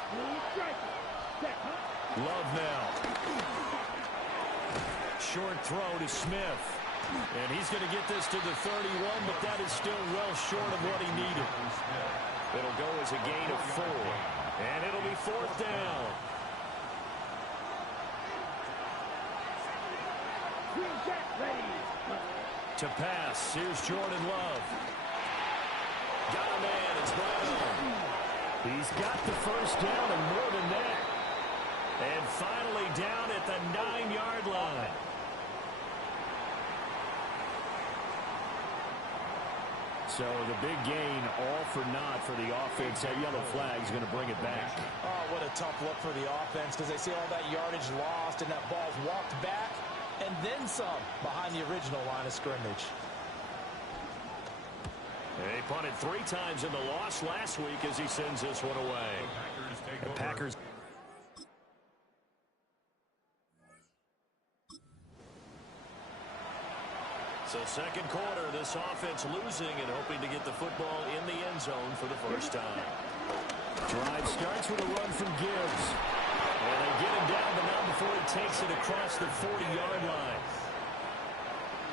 Love now. Short throw to Smith. And he's going to get this to the 31, but that is still well short of what he needed. It'll go as a gain of 4. And it'll be 4th down. To pass, here's Jordan Love. Got a man, it's Brown. He's got the 1st down and more than that. And finally down at the 9-yard line. So the big gain, all for naught for the offense. That yellow flag is going to bring it back. Oh, what a tough look for the offense because they see all that yardage lost and that ball's walked back and then some behind the original line of scrimmage. They punted 3 times in the loss last week as he sends this one away. The Packers. So 2nd quarter, this offense losing and hoping to get the football in the end zone for the first time. Drive starts with a run from Gibbs. And they get him down, but not before he takes it across the 40-yard line.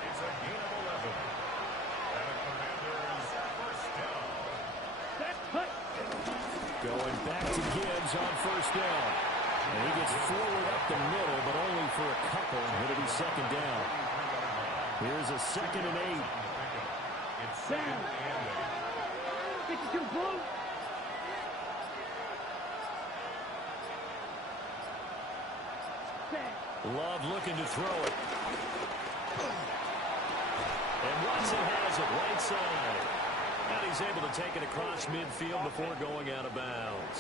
It's a gain of 11. And a Commander's first down. Going back to Gibbs on 1st down. And he gets forward up the middle, but only for a couple. It'll be 2nd down. Here's a 2nd and 8. It's 2nd and 8. 52 blue. Love looking to throw it. And Watson has it right side. And he's able to take it across midfield before going out of bounds.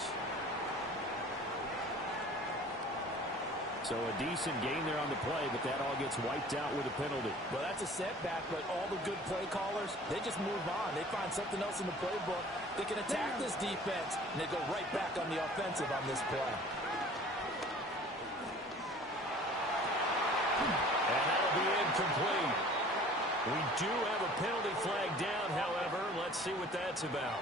So a decent gain there on the play, but that all gets wiped out with a penalty. Well, that's a setback, but all the good play callers, they just move on. They find something else in the playbook. They can attack this defense, and they go right back on the offensive on this play. And that'll be incomplete. We do have a penalty flag down, however. Let's see what that's about.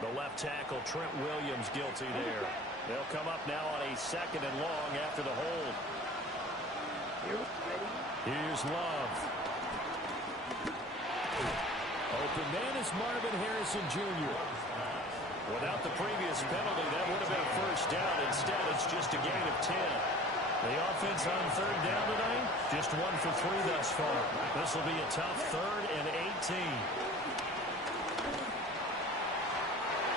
The left tackle, Trent Williams, guilty there. They'll come up now on a 2nd and long after the hold. Here's Love. Open man is Marvin Harrison Jr. Without the previous penalty, that would have been a 1st down. Instead, it's just a gain of 10. The offense on 3rd down tonight, just 1 for 3 thus far. This will be a tough 3rd and 18.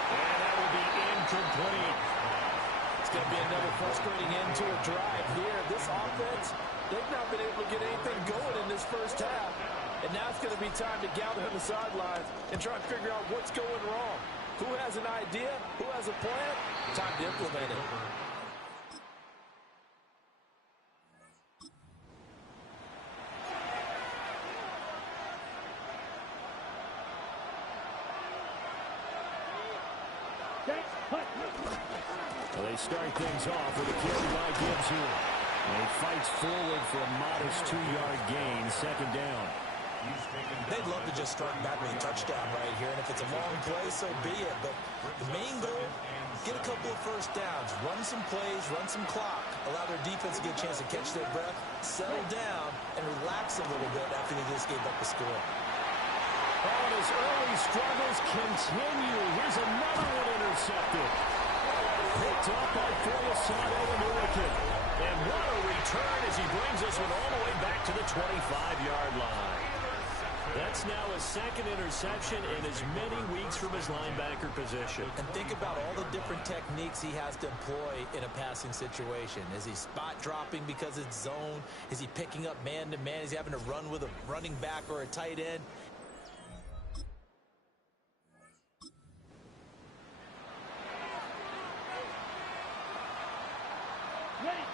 And that will be incomplete. It's going to be another frustrating end to a drive here. This offense, they've not been able to get anything going in this first half. And now it's going to be time to gather on the sidelines and try and figure out what's going wrong. Who has an idea? Who has a plan? Time to implement it. They start things off with a carry by Gibbs here. And he fights forward for a modest 2-yard gain, 2nd down. They'd love to just start back with a touchdown right here, and if it's a long play, so be it. But the main goal, get a couple of 1st downs, run some plays, run some clock, allow their defense to get a chance to catch their breath, settle down, and relax a little bit after they just gave up the score. Oh, his early struggles continue. Here's another one intercepted. Picked up by Foyesade Oluwakin. And what a return as he brings this one all the way back to the 25-yard line. That's now a second interception in as many weeks from his linebacker position. And think about all the different techniques he has to employ in a passing situation. Is he spot dropping because it's zone? Is he picking up man-to-man? Is he having to run with a running back or a tight end? Ready.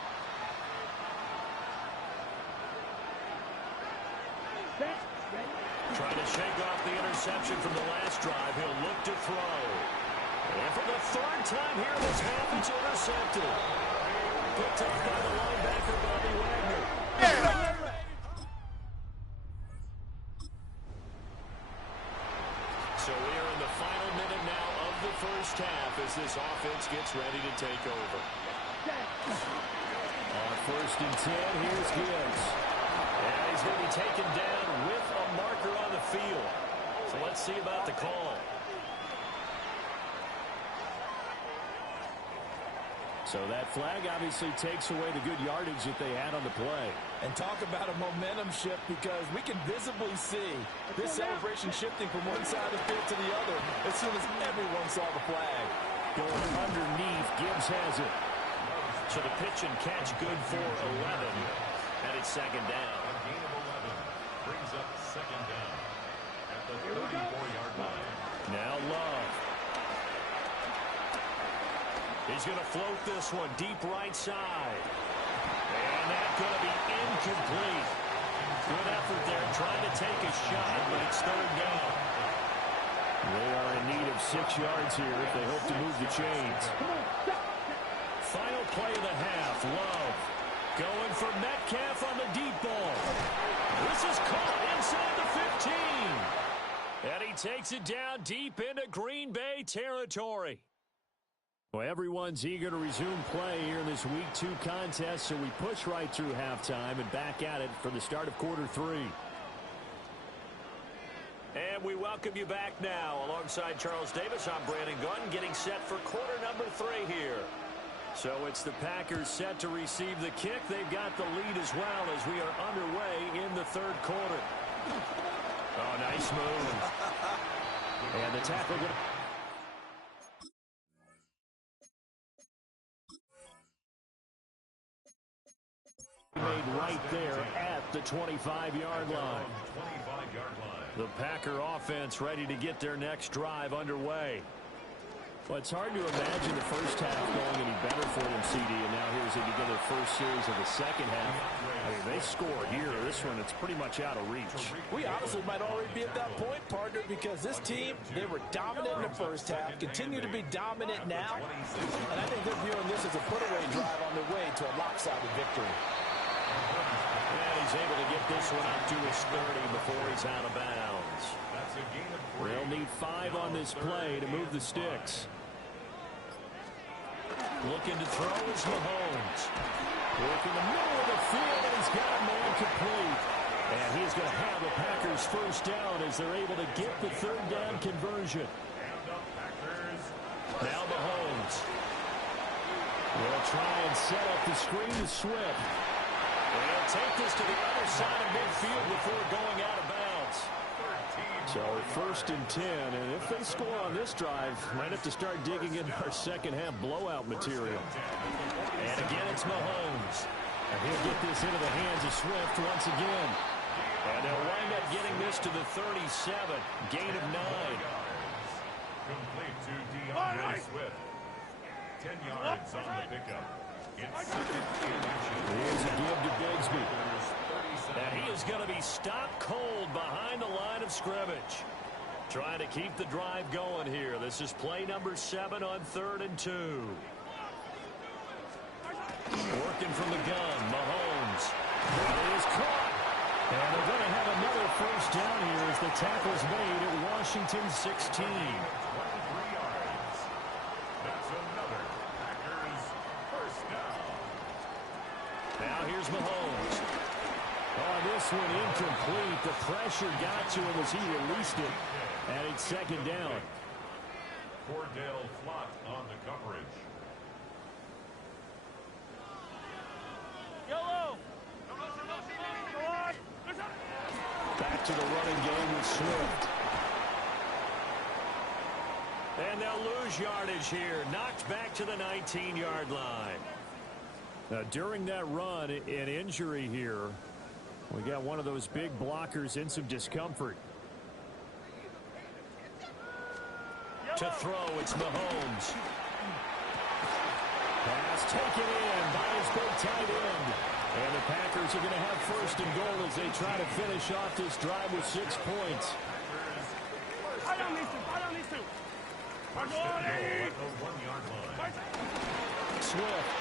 Set. Ready. Trying to shake off the interception from the last drive. He'll look to throw. And for the third time here in this half, it's intercepted. Picked up by the linebacker, Bobby Wagner. So we are in the final minute now of the first half as this offense gets ready to take over. On 1st and 10, here's Gibbs. And he's going to be taken down with a marker on the field. So let's see about the call. So that flag obviously takes away the good yardage that they had on the play. And talk about a momentum shift, because we can visibly see this celebration shifting from one side of the field to the other as soon as everyone saw the flag. Going underneath, Gibbs has it. So the pitch and catch good for 11. And it's second down. A gain of 11 brings up second down at the 34-yard line. Now Love. He's going to float this one deep right side. And that's going to be incomplete. Good effort there trying to take a shot, but it's third down. They are in need of 6 yards here if they hope to move the chains. Final play of the half. Love going for Metcalf on the deep ball. This is caught inside the 15. And he takes it down deep into Green Bay territory. Well, everyone's eager to resume play here in this Week 2 contest, so we push right through halftime and back at it for the start of quarter 3. And we welcome you back now. Alongside Charles Davis, I'm Brandon Gunn, getting set for quarter number 3 here. So it's the Packers set to receive the kick. They've got the lead as well as we are underway in the third quarter. Oh, nice move. And the tackle made right there at the 25-yard line. 25-yard line. The Packer offense ready to get their next drive underway. Well, it's hard to imagine the first half going any better for them, CD, and now here's they begin their first series of the second half. I mean, they score here. This one, it's pretty much out of reach. We honestly might already be at that point, partner, because this team, they were dominant in the first half, continue to be dominant now, and I think they're viewing this as a put-away drive on their way to a lopsided victory. And he's able to get this one up to his 30 before he's out of bounds. That's a gain of 3. They'll need 5 on this play to move the sticks. Looking to throw is Mahomes. Work in the middle of the field, and he's got a man complete. And he's going to have the Packers first down as they're able to get the third down conversion. And the Packers. Now Mahomes. They'll try and set up the screen to Swift. They'll take this to the other side of midfield before going out of bounds. So 1st and 10, and if they score on this drive, might have to start digging into our second half blowout material. And again, it's Mahomes. And he'll get this into the hands of Swift once again. And they'll wind up getting this to the 37, gain of 9. Complete to DeAndre Swift. 10 yards on the pickup. It's second and action. Here's a give to Bigsby. And he is going to be stopped cold behind the line of scrimmage. Trying to keep the drive going here. This is play number 7 on 3rd and 2. Working from the gun, Mahomes. It is caught. And they're going to have another first down here as the tackle's made at Washington 16. 23 yards. That's another Packers first down. Now here's Mahomes. On this one incomplete. The pressure got to him as he released it. And it's second down. Cordell Flott on the coverage. Back to the running game with Swift. And they'll lose yardage here. Knocked back to the 19-yard line. Now, during that run, an injury here. We got one of those big blockers in some discomfort. To throw, it's Mahomes. Pass taken in by his big tight end. And the Packers are going to have first and goal as they try to finish off this drive with 6 points. Swift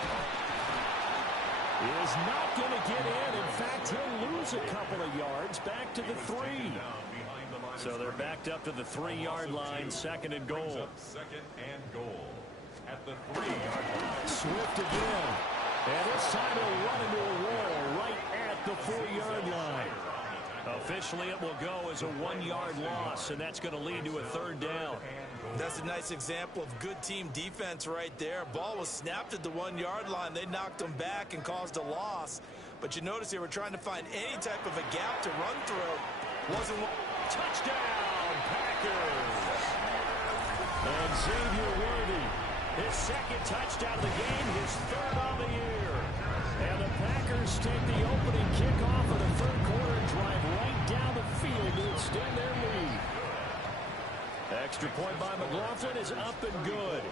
is not going to get in. In fact, he'll lose a couple of yards back to the 3. So they're backed up to the 3-yard line, second and goal. Second and goal at the 3-yard line. Swift again. And this time he'll run into a wall right at the 4-yard line. Officially, it will go as a 1-yard loss, and that's going to lead to a third down. That's a nice example of good team defense right there. Ball was snapped at the 1-yard line. They knocked him back and caused a loss. But you notice they were trying to find any type of a gap to run through. Wasn't one. Touchdown, Packers! And Xavier Worthy, his second touchdown of the game, his third on the year. And the Packers take the opening kickoff of the third quarter and drive right down the field to extend their lead. Extra point by McLaughlin is up and good.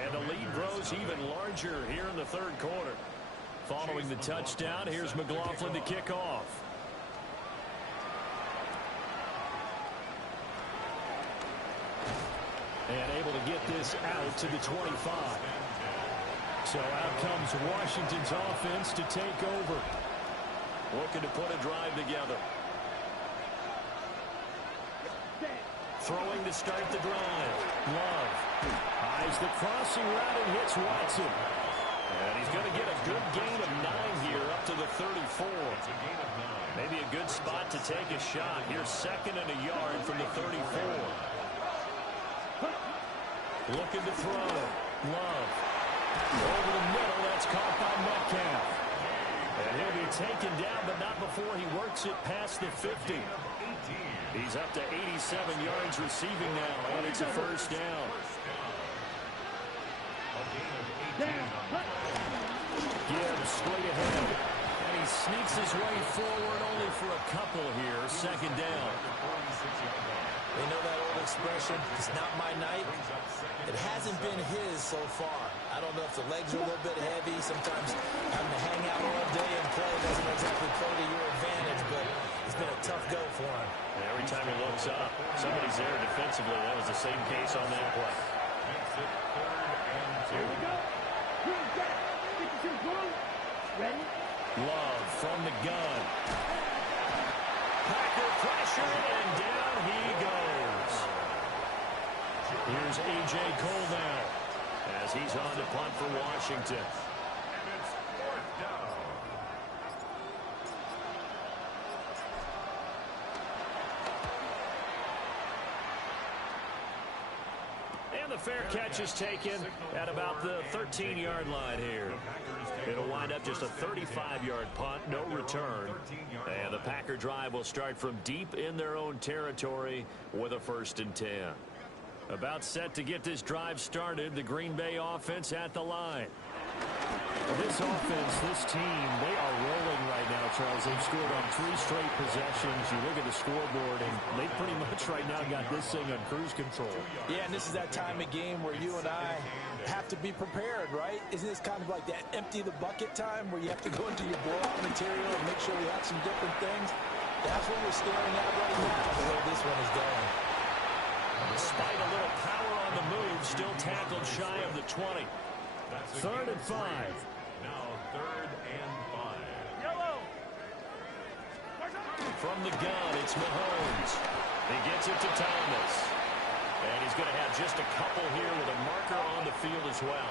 And the lead grows even larger here in the third quarter. Following the touchdown, here's McLaughlin to kick off. And able to get this out to the 25. So out comes Washington's offense to take over. Looking to put a drive together. Throwing to start the drive. Love eyes the crossing route and hits Watson. And he's going to get a good gain of 9 here up to the 34. Maybe a good spot to take a shot. Here's second and a yard from the 34. Looking to throw. Love. Over the middle. That's caught by Metcalf. And he'll be taken down, but not before he works it past the 50. He's up to 87 yards receiving now, and it's a first down. Gibbs straight ahead. And he sneaks his way forward only for a couple here. Second down. They know that old expression, it's not my night. It hasn't been his so far. I don't know if the legs are a little bit heavy. Sometimes having to hang out all day and play doesn't exactly play to your advantage, but it's been a tough go for him. And every time he looks up, somebody's there defensively. That was the same case on that play. Here we go. Here's that. 52 blue. Ready? Love from the gun. Packer pressure, and down he goes. Here's A.J. Cole now as he's on to punt for Washington. And it's fourth down. And the fair catch is taken at about the 13-yard line here. It'll wind up just a 35-yard punt, no return. And the Packer drive will start from deep in their own territory with a 1st and 10. About set to get this drive started, the Green Bay offense at the line. This offense, this team, they are rolling right now, Charles. They've scored on 3 straight possessions. You look at the scoreboard, and they pretty much right now got this thing on cruise control. Yeah, and this is that time of game where you and I have to be prepared, right? Isn't this kind of like that empty the bucket time where you have to go into your blowout material and make sure we have some different things? That's what we're staring at right now, the way this one is going. Despite a little power on the move, still tackled shy of the 20. 3rd and 5. Now 3rd and 5. Yellow. From the gun, it's Mahomes. He gets it to Thomas. And he's going to have just a couple here with a marker on the field as well.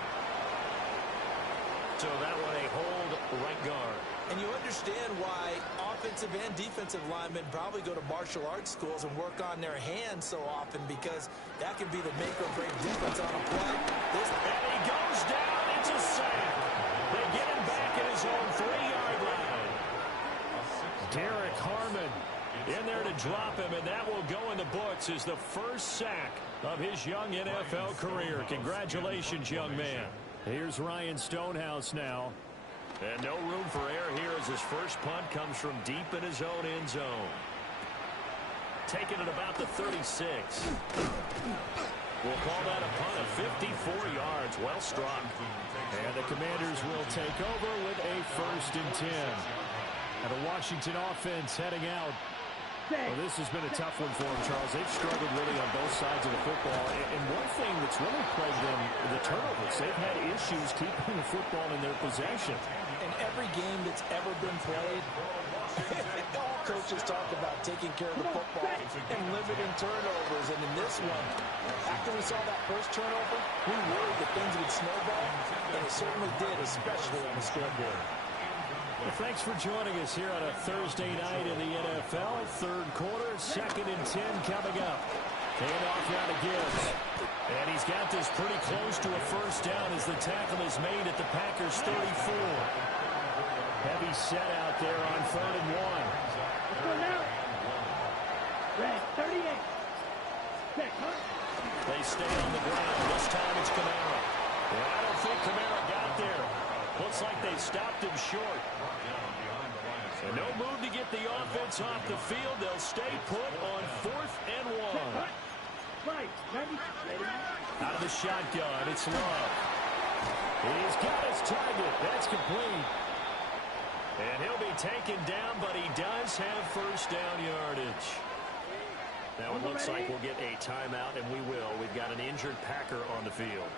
So that one a hold right guard. And you understand why offensive and defensive linemen probably go to martial arts schools and work on their hands so often, because that can be the make or break difference on a play. And he goes down. It's a sack. They get him back at his own 3-yard line. Derek Harmon in there to drop him, and that will go in the books as the first sack of his young NFL career. Congratulations, young man. Here's Ryan Stonehouse now. And no room for error here as his first punt comes from deep in his own end zone. Taking it about the 36. We'll call that a punt of 54 yards. Well struck. And the Commanders will take over with a 1st and 10. And the Washington offense heading out. Well, this has been a tough one for them, Charles. They've struggled really on both sides of the football. And one thing that's really plagued them, the turnovers. They've had issues keeping the football in their possession. In every game that's ever been played, all coaches talk about taking care of the football and limiting turnovers. And in this one, after we saw that first turnover, we worried that things would snowball, and it certainly did, especially on the scoreboard. Well, thanks for joining us here on a Thursday night in the NFL. 3rd quarter, 2nd and 10 coming up. Hand off now to Gibbs. And he's got this pretty close to a first down as the tackle is made at the Packers' 34. Heavy set out there on 3rd and 1. Let's go now. Red 38. Check, huh? They stay on the ground. This time it's Kamara. And I don't think Kamara got there. Looks like they stopped him short. And no move to get the offense off the field. They'll stay put on 4th and 1. Right, ready. Out of the shotgun, it's Love. He's got his target. That's complete. And he'll be taken down, but he does have first down yardage. Now it looks like we'll get a timeout, and we will. We've got an injured Packer on the field.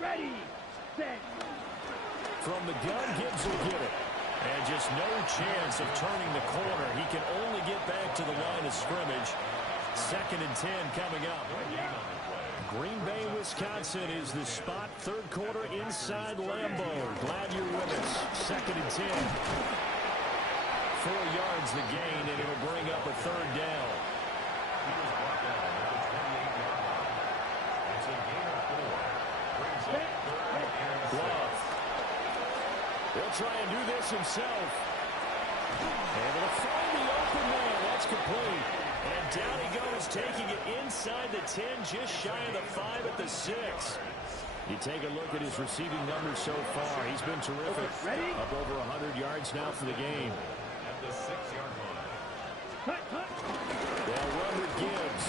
Ready, set. From the gun, Gibbs will get it. And just no chance of turning the corner. He can only get back to the line of scrimmage. 2nd and 10 coming up. Green Bay, Wisconsin is the spot. 3rd quarter inside Lambeau. Glad you're with us. 2nd and 10. 4 yards the gain, and it'll bring up a 3rd down. Love. He'll try and do this himself. Able to find the open man. That's complete. And down he goes, taking it inside the 10, just shy of the 5 at the 6. You take a look at his receiving numbers so far. He's been terrific. Up over 100 yards now for the game. At the 6-yard line. They'll run with Gibbs.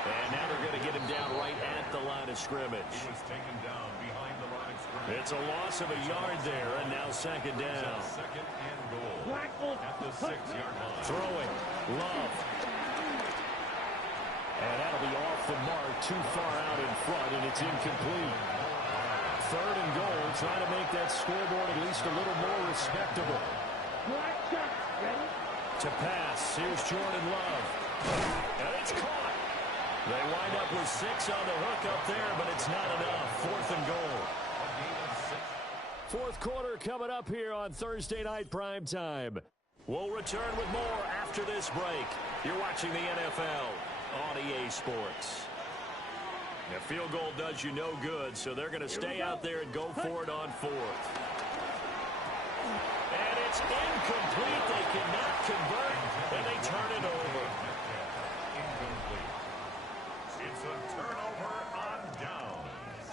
And now they're going to get him down right at the line of scrimmage. He was taken down behind the line of scrimmage. It's a loss of a yard there, and now 2nd down. 2nd and goal. At the 6-yard line. Throwing. Love. And that'll be off the mark, too far out in front, and it's incomplete. 3rd and goal, trying to make that scoreboard at least a little more respectable. To pass, here's Jordan Love. And it's caught. They wind up with 6 on the hook up there, but it's not enough. 4th and goal. 4th quarter coming up here on Thursday Night Primetime. We'll return with more after this break. You're watching the NFL on EA Sports. A field goal does you no good, so they're going to stay out there and go for it on 4th. And it's incomplete. They cannot convert, and they turn it over. Incomplete. It's a turnover on downs.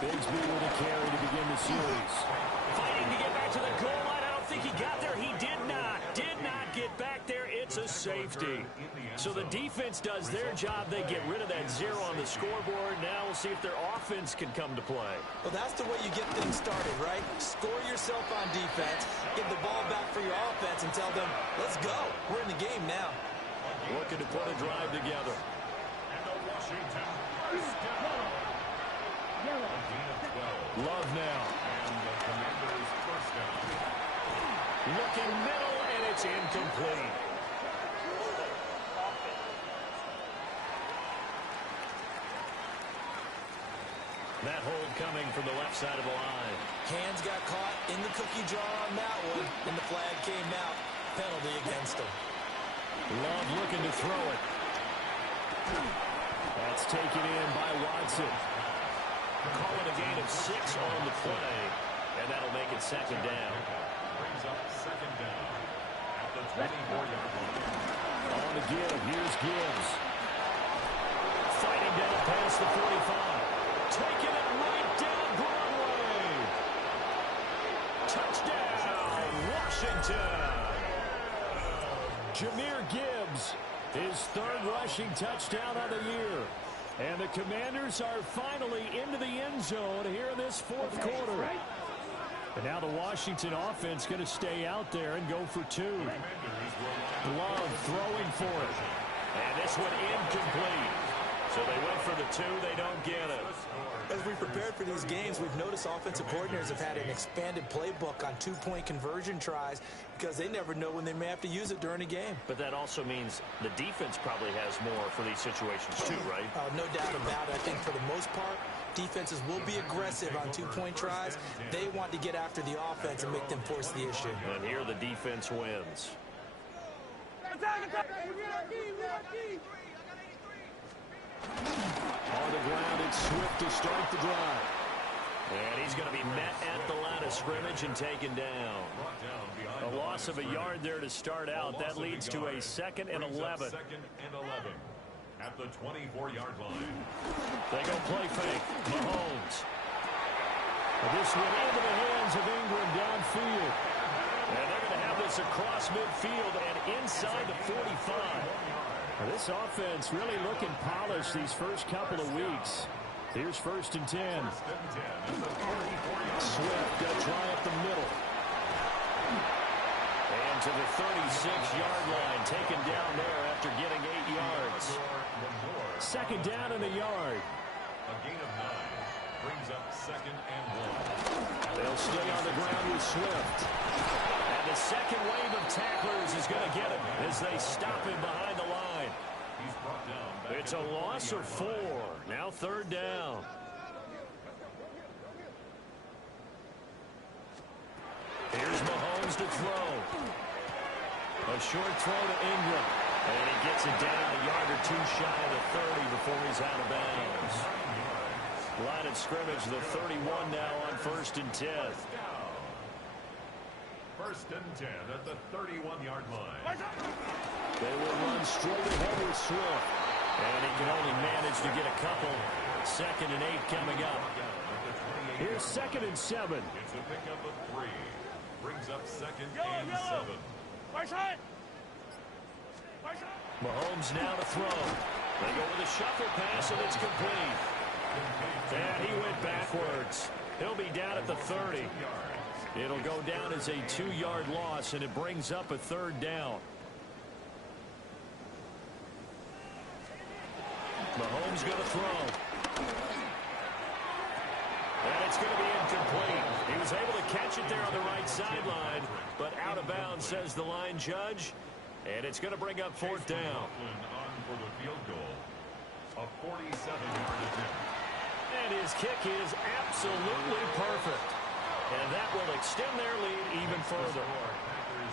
Bigsby with a carry to begin the series. Fighting to get back to the goal line. I don't think he got there. He did not get back there. It's a safety. So the defense does their job. They get rid of that 0 on the scoreboard. Now we'll see if their offense can come to play. Well, that's the way you get things started, right? Score yourself on defense, get the ball back for your offense, and tell them, let's go. We're in the game now. Looking to put a drive together. And the Washington first down. Love now. And the Commanders first down. Looking middle, and it's incomplete. That hold coming from the left side of the line. Hands got caught in the cookie jar on that one, and the flag came out. Penalty against him. Love looking to throw it. That's taken in by Watson. Calling a gain of 6 on the play, and that'll make it second down. Brings up second down at the 24-yard line. On the give, here's Gibbs. Fighting down past the 45. Taking it right down Broadway. Touchdown, Washington. Jahmyr Gibbs, his 3rd rushing touchdown of the year. And the Commanders are finally into the end zone here in this 4th quarter. And now the Washington offense going to stay out there and go for 2. Love throwing for it. And this one incomplete. So they went for the 2. They don't get it. As we prepared for these games, we've noticed offensive coordinators have had an expanded playbook on 2-point conversion tries because they never know when they may have to use it during a game. But that also means the defense probably has more for these situations too, right? No doubt about it. I think for the most part, defenses will be aggressive on 2-point tries. They want to get after the offense and make them force the issue. And here the defense wins. On the ground, it's Swift to start the drive. And he's going to be met at the line of scrimmage and taken down. A loss of a yard there to start out. That leads to a 2nd and 11. Second and 11 at the 24-yard line. They go play fake. Mahomes. This one into the hands of Ingram downfield. And they're going to have this across midfield and inside the 45. Now this offense really looking polished these first couple of weeks. Here's 1st and 10. Swift going to try up the middle. And to the 36-yard line, taken down there after getting 8 yards. 2nd down in the yard. A gain of 9 brings up 2nd and 1. They'll stay on the ground with Swift. And the second wave of tacklers is going to get him as they stop him behind the line. He's brought down. It's a loss of 4. Now 3rd down. Here's Mahomes to throw. A short throw to Ingram. And he gets it down a yard or 2 shy of the 30 before he's out of bounds. Line of scrimmage, the 31 now on 1st and 10. 1st and 10 at the 31-yard line. They will run straight ahead with Swift. And he can only manage to get a couple. 2nd and 8 coming up. Here's 2nd and 7. It's a pickup of 3. Brings up 2nd and 7. Mahomes now to throw. They go with a shuffle pass, and it's complete. And he went backwards. He'll be down at the 30. It'll go down as a 2-yard loss, and it brings up a 3rd down. Mahomes going to throw. And it's going to be incomplete. He was able to catch it there on the right sideline, but out of bounds, says the line judge. And it's going to bring up 4th down. On for the field goal. A 47-yard attempt. And his kick is absolutely perfect. And that will extend their lead even further.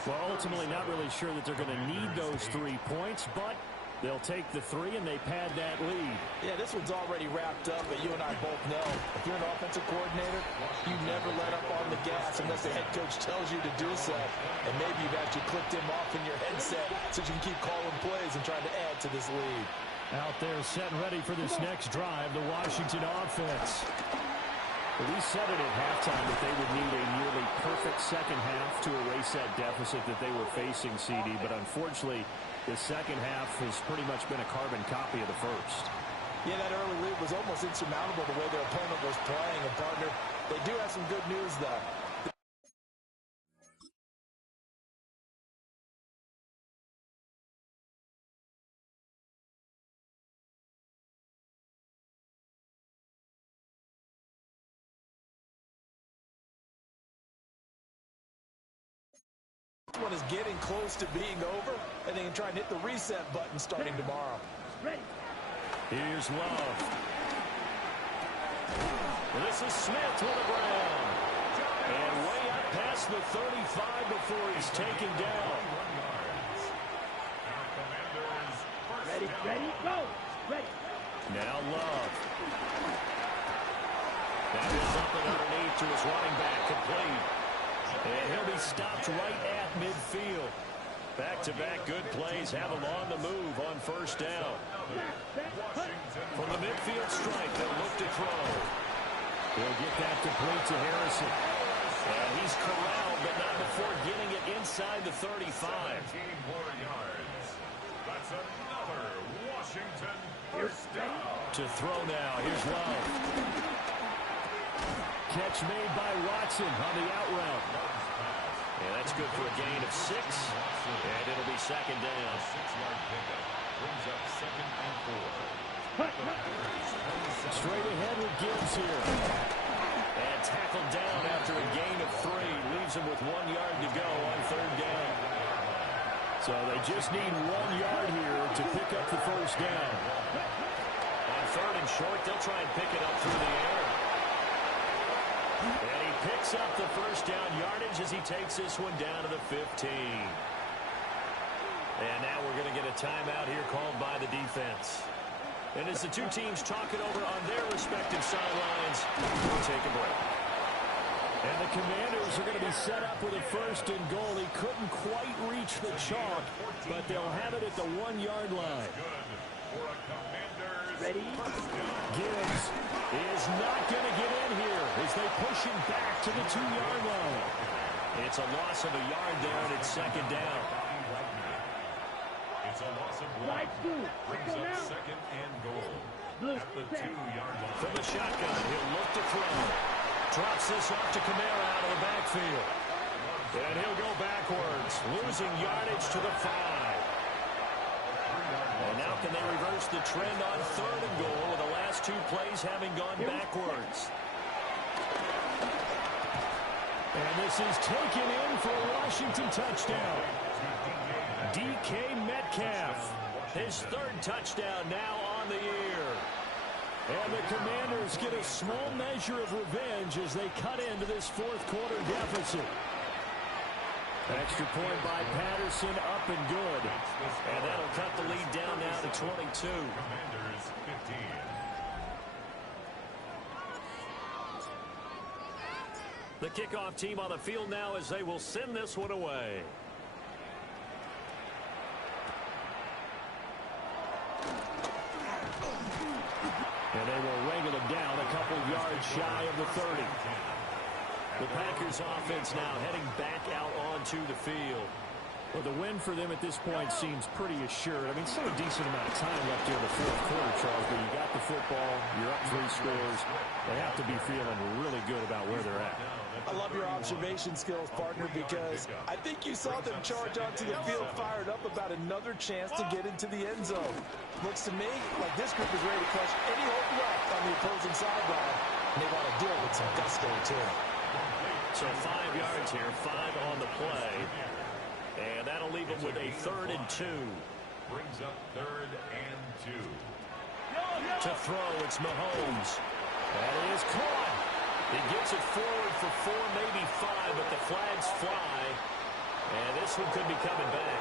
Well, ultimately not really sure that they're going to need those 3 points, but they'll take the 3 and they pad that lead. Yeah, this one's already wrapped up, but you and I both know if you're an offensive coordinator, you never let up on the gas unless the head coach tells you to do so. And maybe you've actually clicked him off in your headset so you can keep calling plays and trying to add to this lead. Out there set and ready for this next drive, the Washington offense. We said it at halftime that they would need a nearly perfect second half to erase that deficit that they were facing, CD, but unfortunately, the second half has pretty much been a carbon copy of the first. Yeah, that early lead was almost insurmountable the way their opponent was playing. And, partner, they do have some good news, though. This one is getting close to being over, and they can try and hit the reset button starting tomorrow. Here's Love. This is Smith with a ground. And way up past the 35 before he's taken down. Ready, go. Ready. Now Love. That is up and underneath to his running back, complete. And he'll be stopped right at midfield. Back-to-back good plays have him on the move on first down. From the midfield strike, they'll look to throw. He'll get that complete to Harrison. And he's corralled, but not before getting it inside the 35. 17 more yards. That's another Washington first down. To throw now, here's Love. Catch made by Watson on the out route. And that's good for a gain of 6. And it'll be second down. 6-yard pickup brings up 2nd and 4. Straight ahead with Gibbs here. And tackled down after a gain of 3. Leaves him with 1 yard to go on third down. So they just need 1 yard here to pick up the first down. On third and short, they'll try and pick it up through the air. And he picks up the first down yardage as he takes this one down to the 15. And now we're going to get a timeout here called by the defense. And as the two teams talk it over on their respective sidelines, we'll take a break. And the Commanders are going to be set up with a first and goal. He couldn't quite reach the chalk, but they'll have it at the 1 yard line. Ready. Gibbs is not going to get in here as they push him back to the 2 yard line. It's a loss of a yard there, and it's second down. It's a loss of 1. Right through. Brings Go up now. 2nd and goal. Blue, At the 2 yard line. From the shotgun, he'll look to throw. Drops this off to Kamara out of the backfield. And he'll go backwards, losing yardage to the 5. And now can they reverse the trend on third and goal with the last 2 plays having gone backwards. And this is taken in for a Washington touchdown. DK Metcalf, his 3rd touchdown now on the year. And the Commanders get a small measure of revenge as they cut into this 4th quarter deficit. Extra point by Patterson, up and good. And that'll cut the lead down now to 22. Commanders 15. The kickoff team on the field now as they will send this one away. And they will wrangle him down a couple yards shy of the 30. The Packers offense now heading back out onto the field. Well, the win for them at this point seems pretty assured. I mean, still a decent amount of time left here in the 4th quarter, Charles, but you got the football, you're up 3 scores. They have to be feeling really good about where they're at. I love your observation skills, partner, because I think you saw them charge onto the field fired up about another chance to get into the end zone. Looks to me like this group is ready to crush any hope left on the opposing sideline. They want to do it with some gusto, too. So 5 yards here, 5 on the play. And that'll leave them with a 3rd and 2. Brings up 3rd and 2. To throw, it's Mahomes. That is caught. He gets it forward for 4, maybe 5, but the flags fly. And this one could be coming back.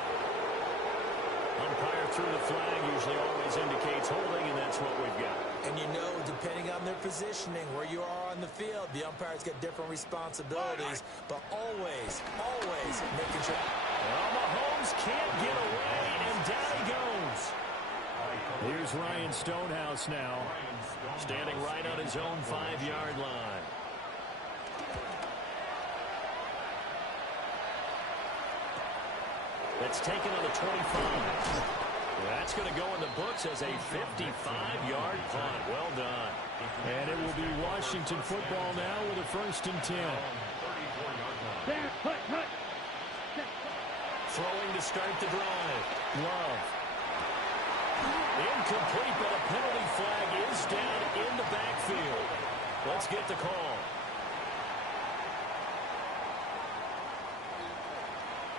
Umpire through the flag usually always indicates holding, and that's what we've got. And you know, depending on their positioning, where you are on the field, the umpires get different responsibilities, but always making sure. Well, Mahomes can't get away, and down he goes. Here's Ryan Stonehouse now, standing right on his own 5 yard line. That's taken on the 25. That's going to go in the books as a 55-yard punt. Well done. And it will be Washington football now with a 1st and 10. There, hut. Throwing to start the drive. Love. Incomplete, but a penalty flag is down in the backfield. Let's get the call.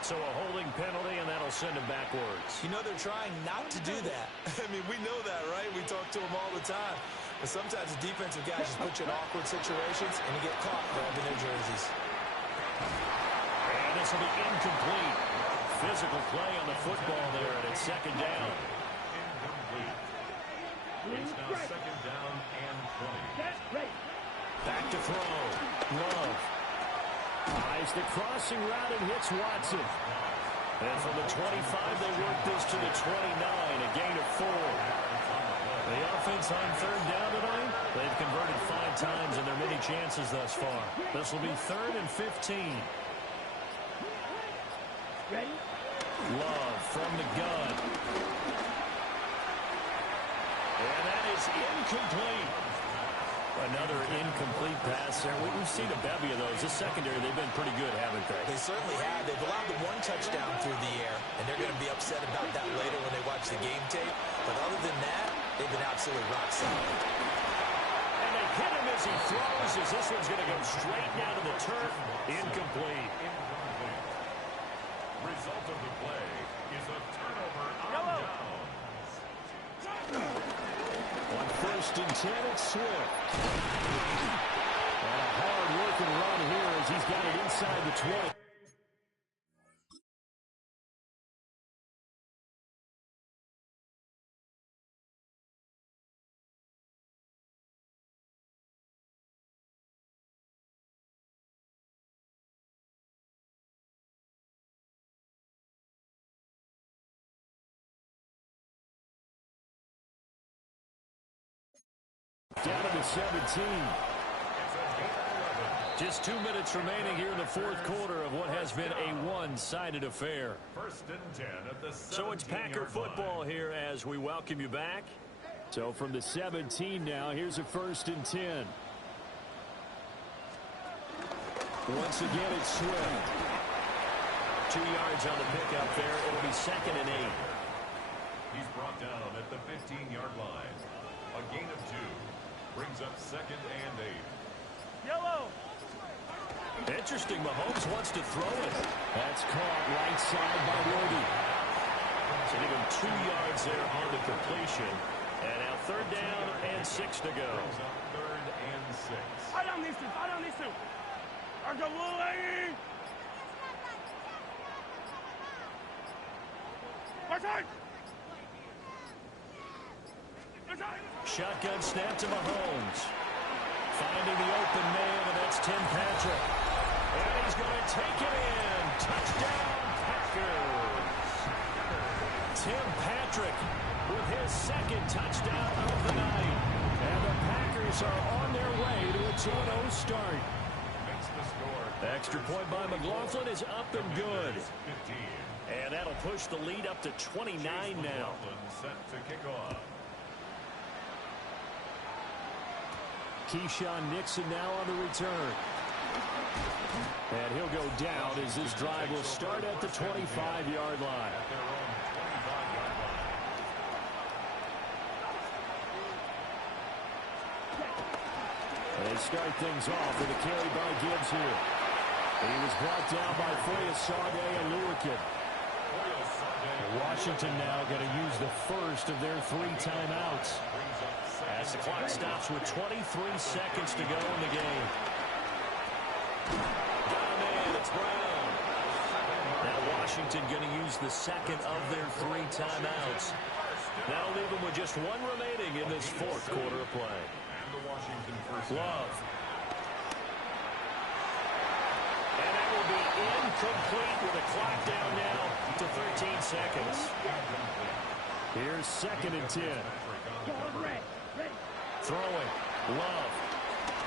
So a holding penalty, and that'll send him backwards. You know, they're trying not to do that. I mean, we know that, right? We talk to them all the time. And sometimes the defensive guys just put you in awkward situations and you get caught grabbing their jerseys. And this will be incomplete. Physical play on the football there, and it's second down. Incomplete. It's now second down and 20. Back to throw. Love. Eyes the crossing route and hits Watson. And from the 25, they work this to the 29, a gain of 4. The offense on third down tonight, they've converted 5 times in their many chances thus far. This will be 3rd and 15. Ready? Love from the gun. And that is incomplete. Another incomplete pass there. We've seen a bevy of those. This secondary, they've been pretty good, haven't they? They certainly have. They've allowed the 1 touchdown through the air, and they're going to be upset about that later when they watch the game tape. But other than that, they've been absolutely rock solid. And they hit him as he throws, as this one's going to go straight down to the turf. Incomplete. Result of the play is a turnover on downs. On 1st and 10, it's Swift. And a hard-working run here as he's got it inside the 20. Down to the 17. Just 2 minutes remaining here in the 4th quarter of what has been a one-sided affair. 1st and 10 at the 17-yard line. So it's Packer football here as we welcome you back. So from the 17 now, here's a 1st and 10. Once again, it's Swift. 2 yards on the pickup there. It'll be 2nd and 8. He's brought down at the 15-yard line. A gain of 2. Brings up 2nd and 8. Yellow. Interesting, Mahomes wants to throw it. That's caught right side by Woody. Sending him 2 yards there on the completion. And now 3rd down and 6 to go. Brings up 3rd and 6. Fight on these two. Fight on these two. Argo Wooly. Martin. Shotgun snap to Mahomes. Finding the open man, and that's Tim Patrick. And he's going to take it in. Touchdown, Packers. Tim Patrick with his 2nd touchdown of the night. And the Packers are on their way to a 2-0 start. Makes the score. Extra point by McLaughlin is up and good. 15. And that'll push the lead up to 29 now. Set to kick off. Keyshawn Nixon now on the return. And he'll go down as this drive will start at the 25-yard line. At their own 25-yard line. And they start things off with a carry by Gibbs here. He was brought down by Foyesade and Lurkin. Washington now going to use the first of their 3 timeouts. As the clock stops with 23 seconds to go in the game. Got a man, it's Brown. Now Washington going to use the 2nd of their 3 timeouts. That'll leave them with just 1 remaining in this 4th quarter of play. And the Washington first. Love. And that will be incomplete with the clock down now to 13 seconds. Here's 2nd and 10. Throwing. Love.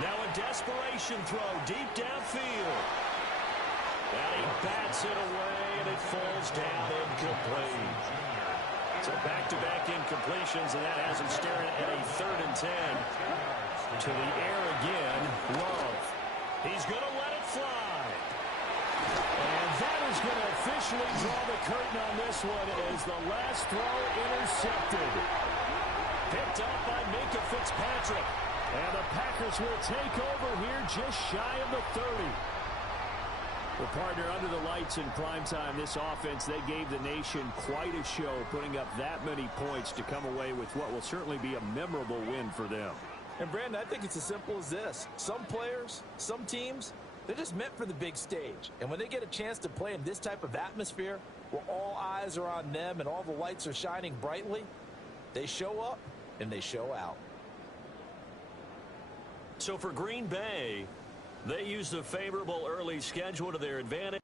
Now a desperation throw deep downfield. And he bats it away, and it falls down incomplete. So back-to-back incompletions, and that has him staring at a 3rd and 10. To the air again. Love. He's going to let it fly. And that is going to officially draw the curtain on this one as the last throw intercepted. Picked up by Minkah Fitzpatrick. And the Packers will take over here just shy of the 30. Well, partner, under the lights in primetime, this offense, they gave the nation quite a show, putting up that many points to come away with what will certainly be a memorable win for them. And, Brandon, I think it's as simple as this. Some players, some teams, they're just meant for the big stage. And when they get a chance to play in this type of atmosphere where all eyes are on them and all the lights are shining brightly, they show up and they show out. So for Green Bay, they use the favorable early schedule to their advantage.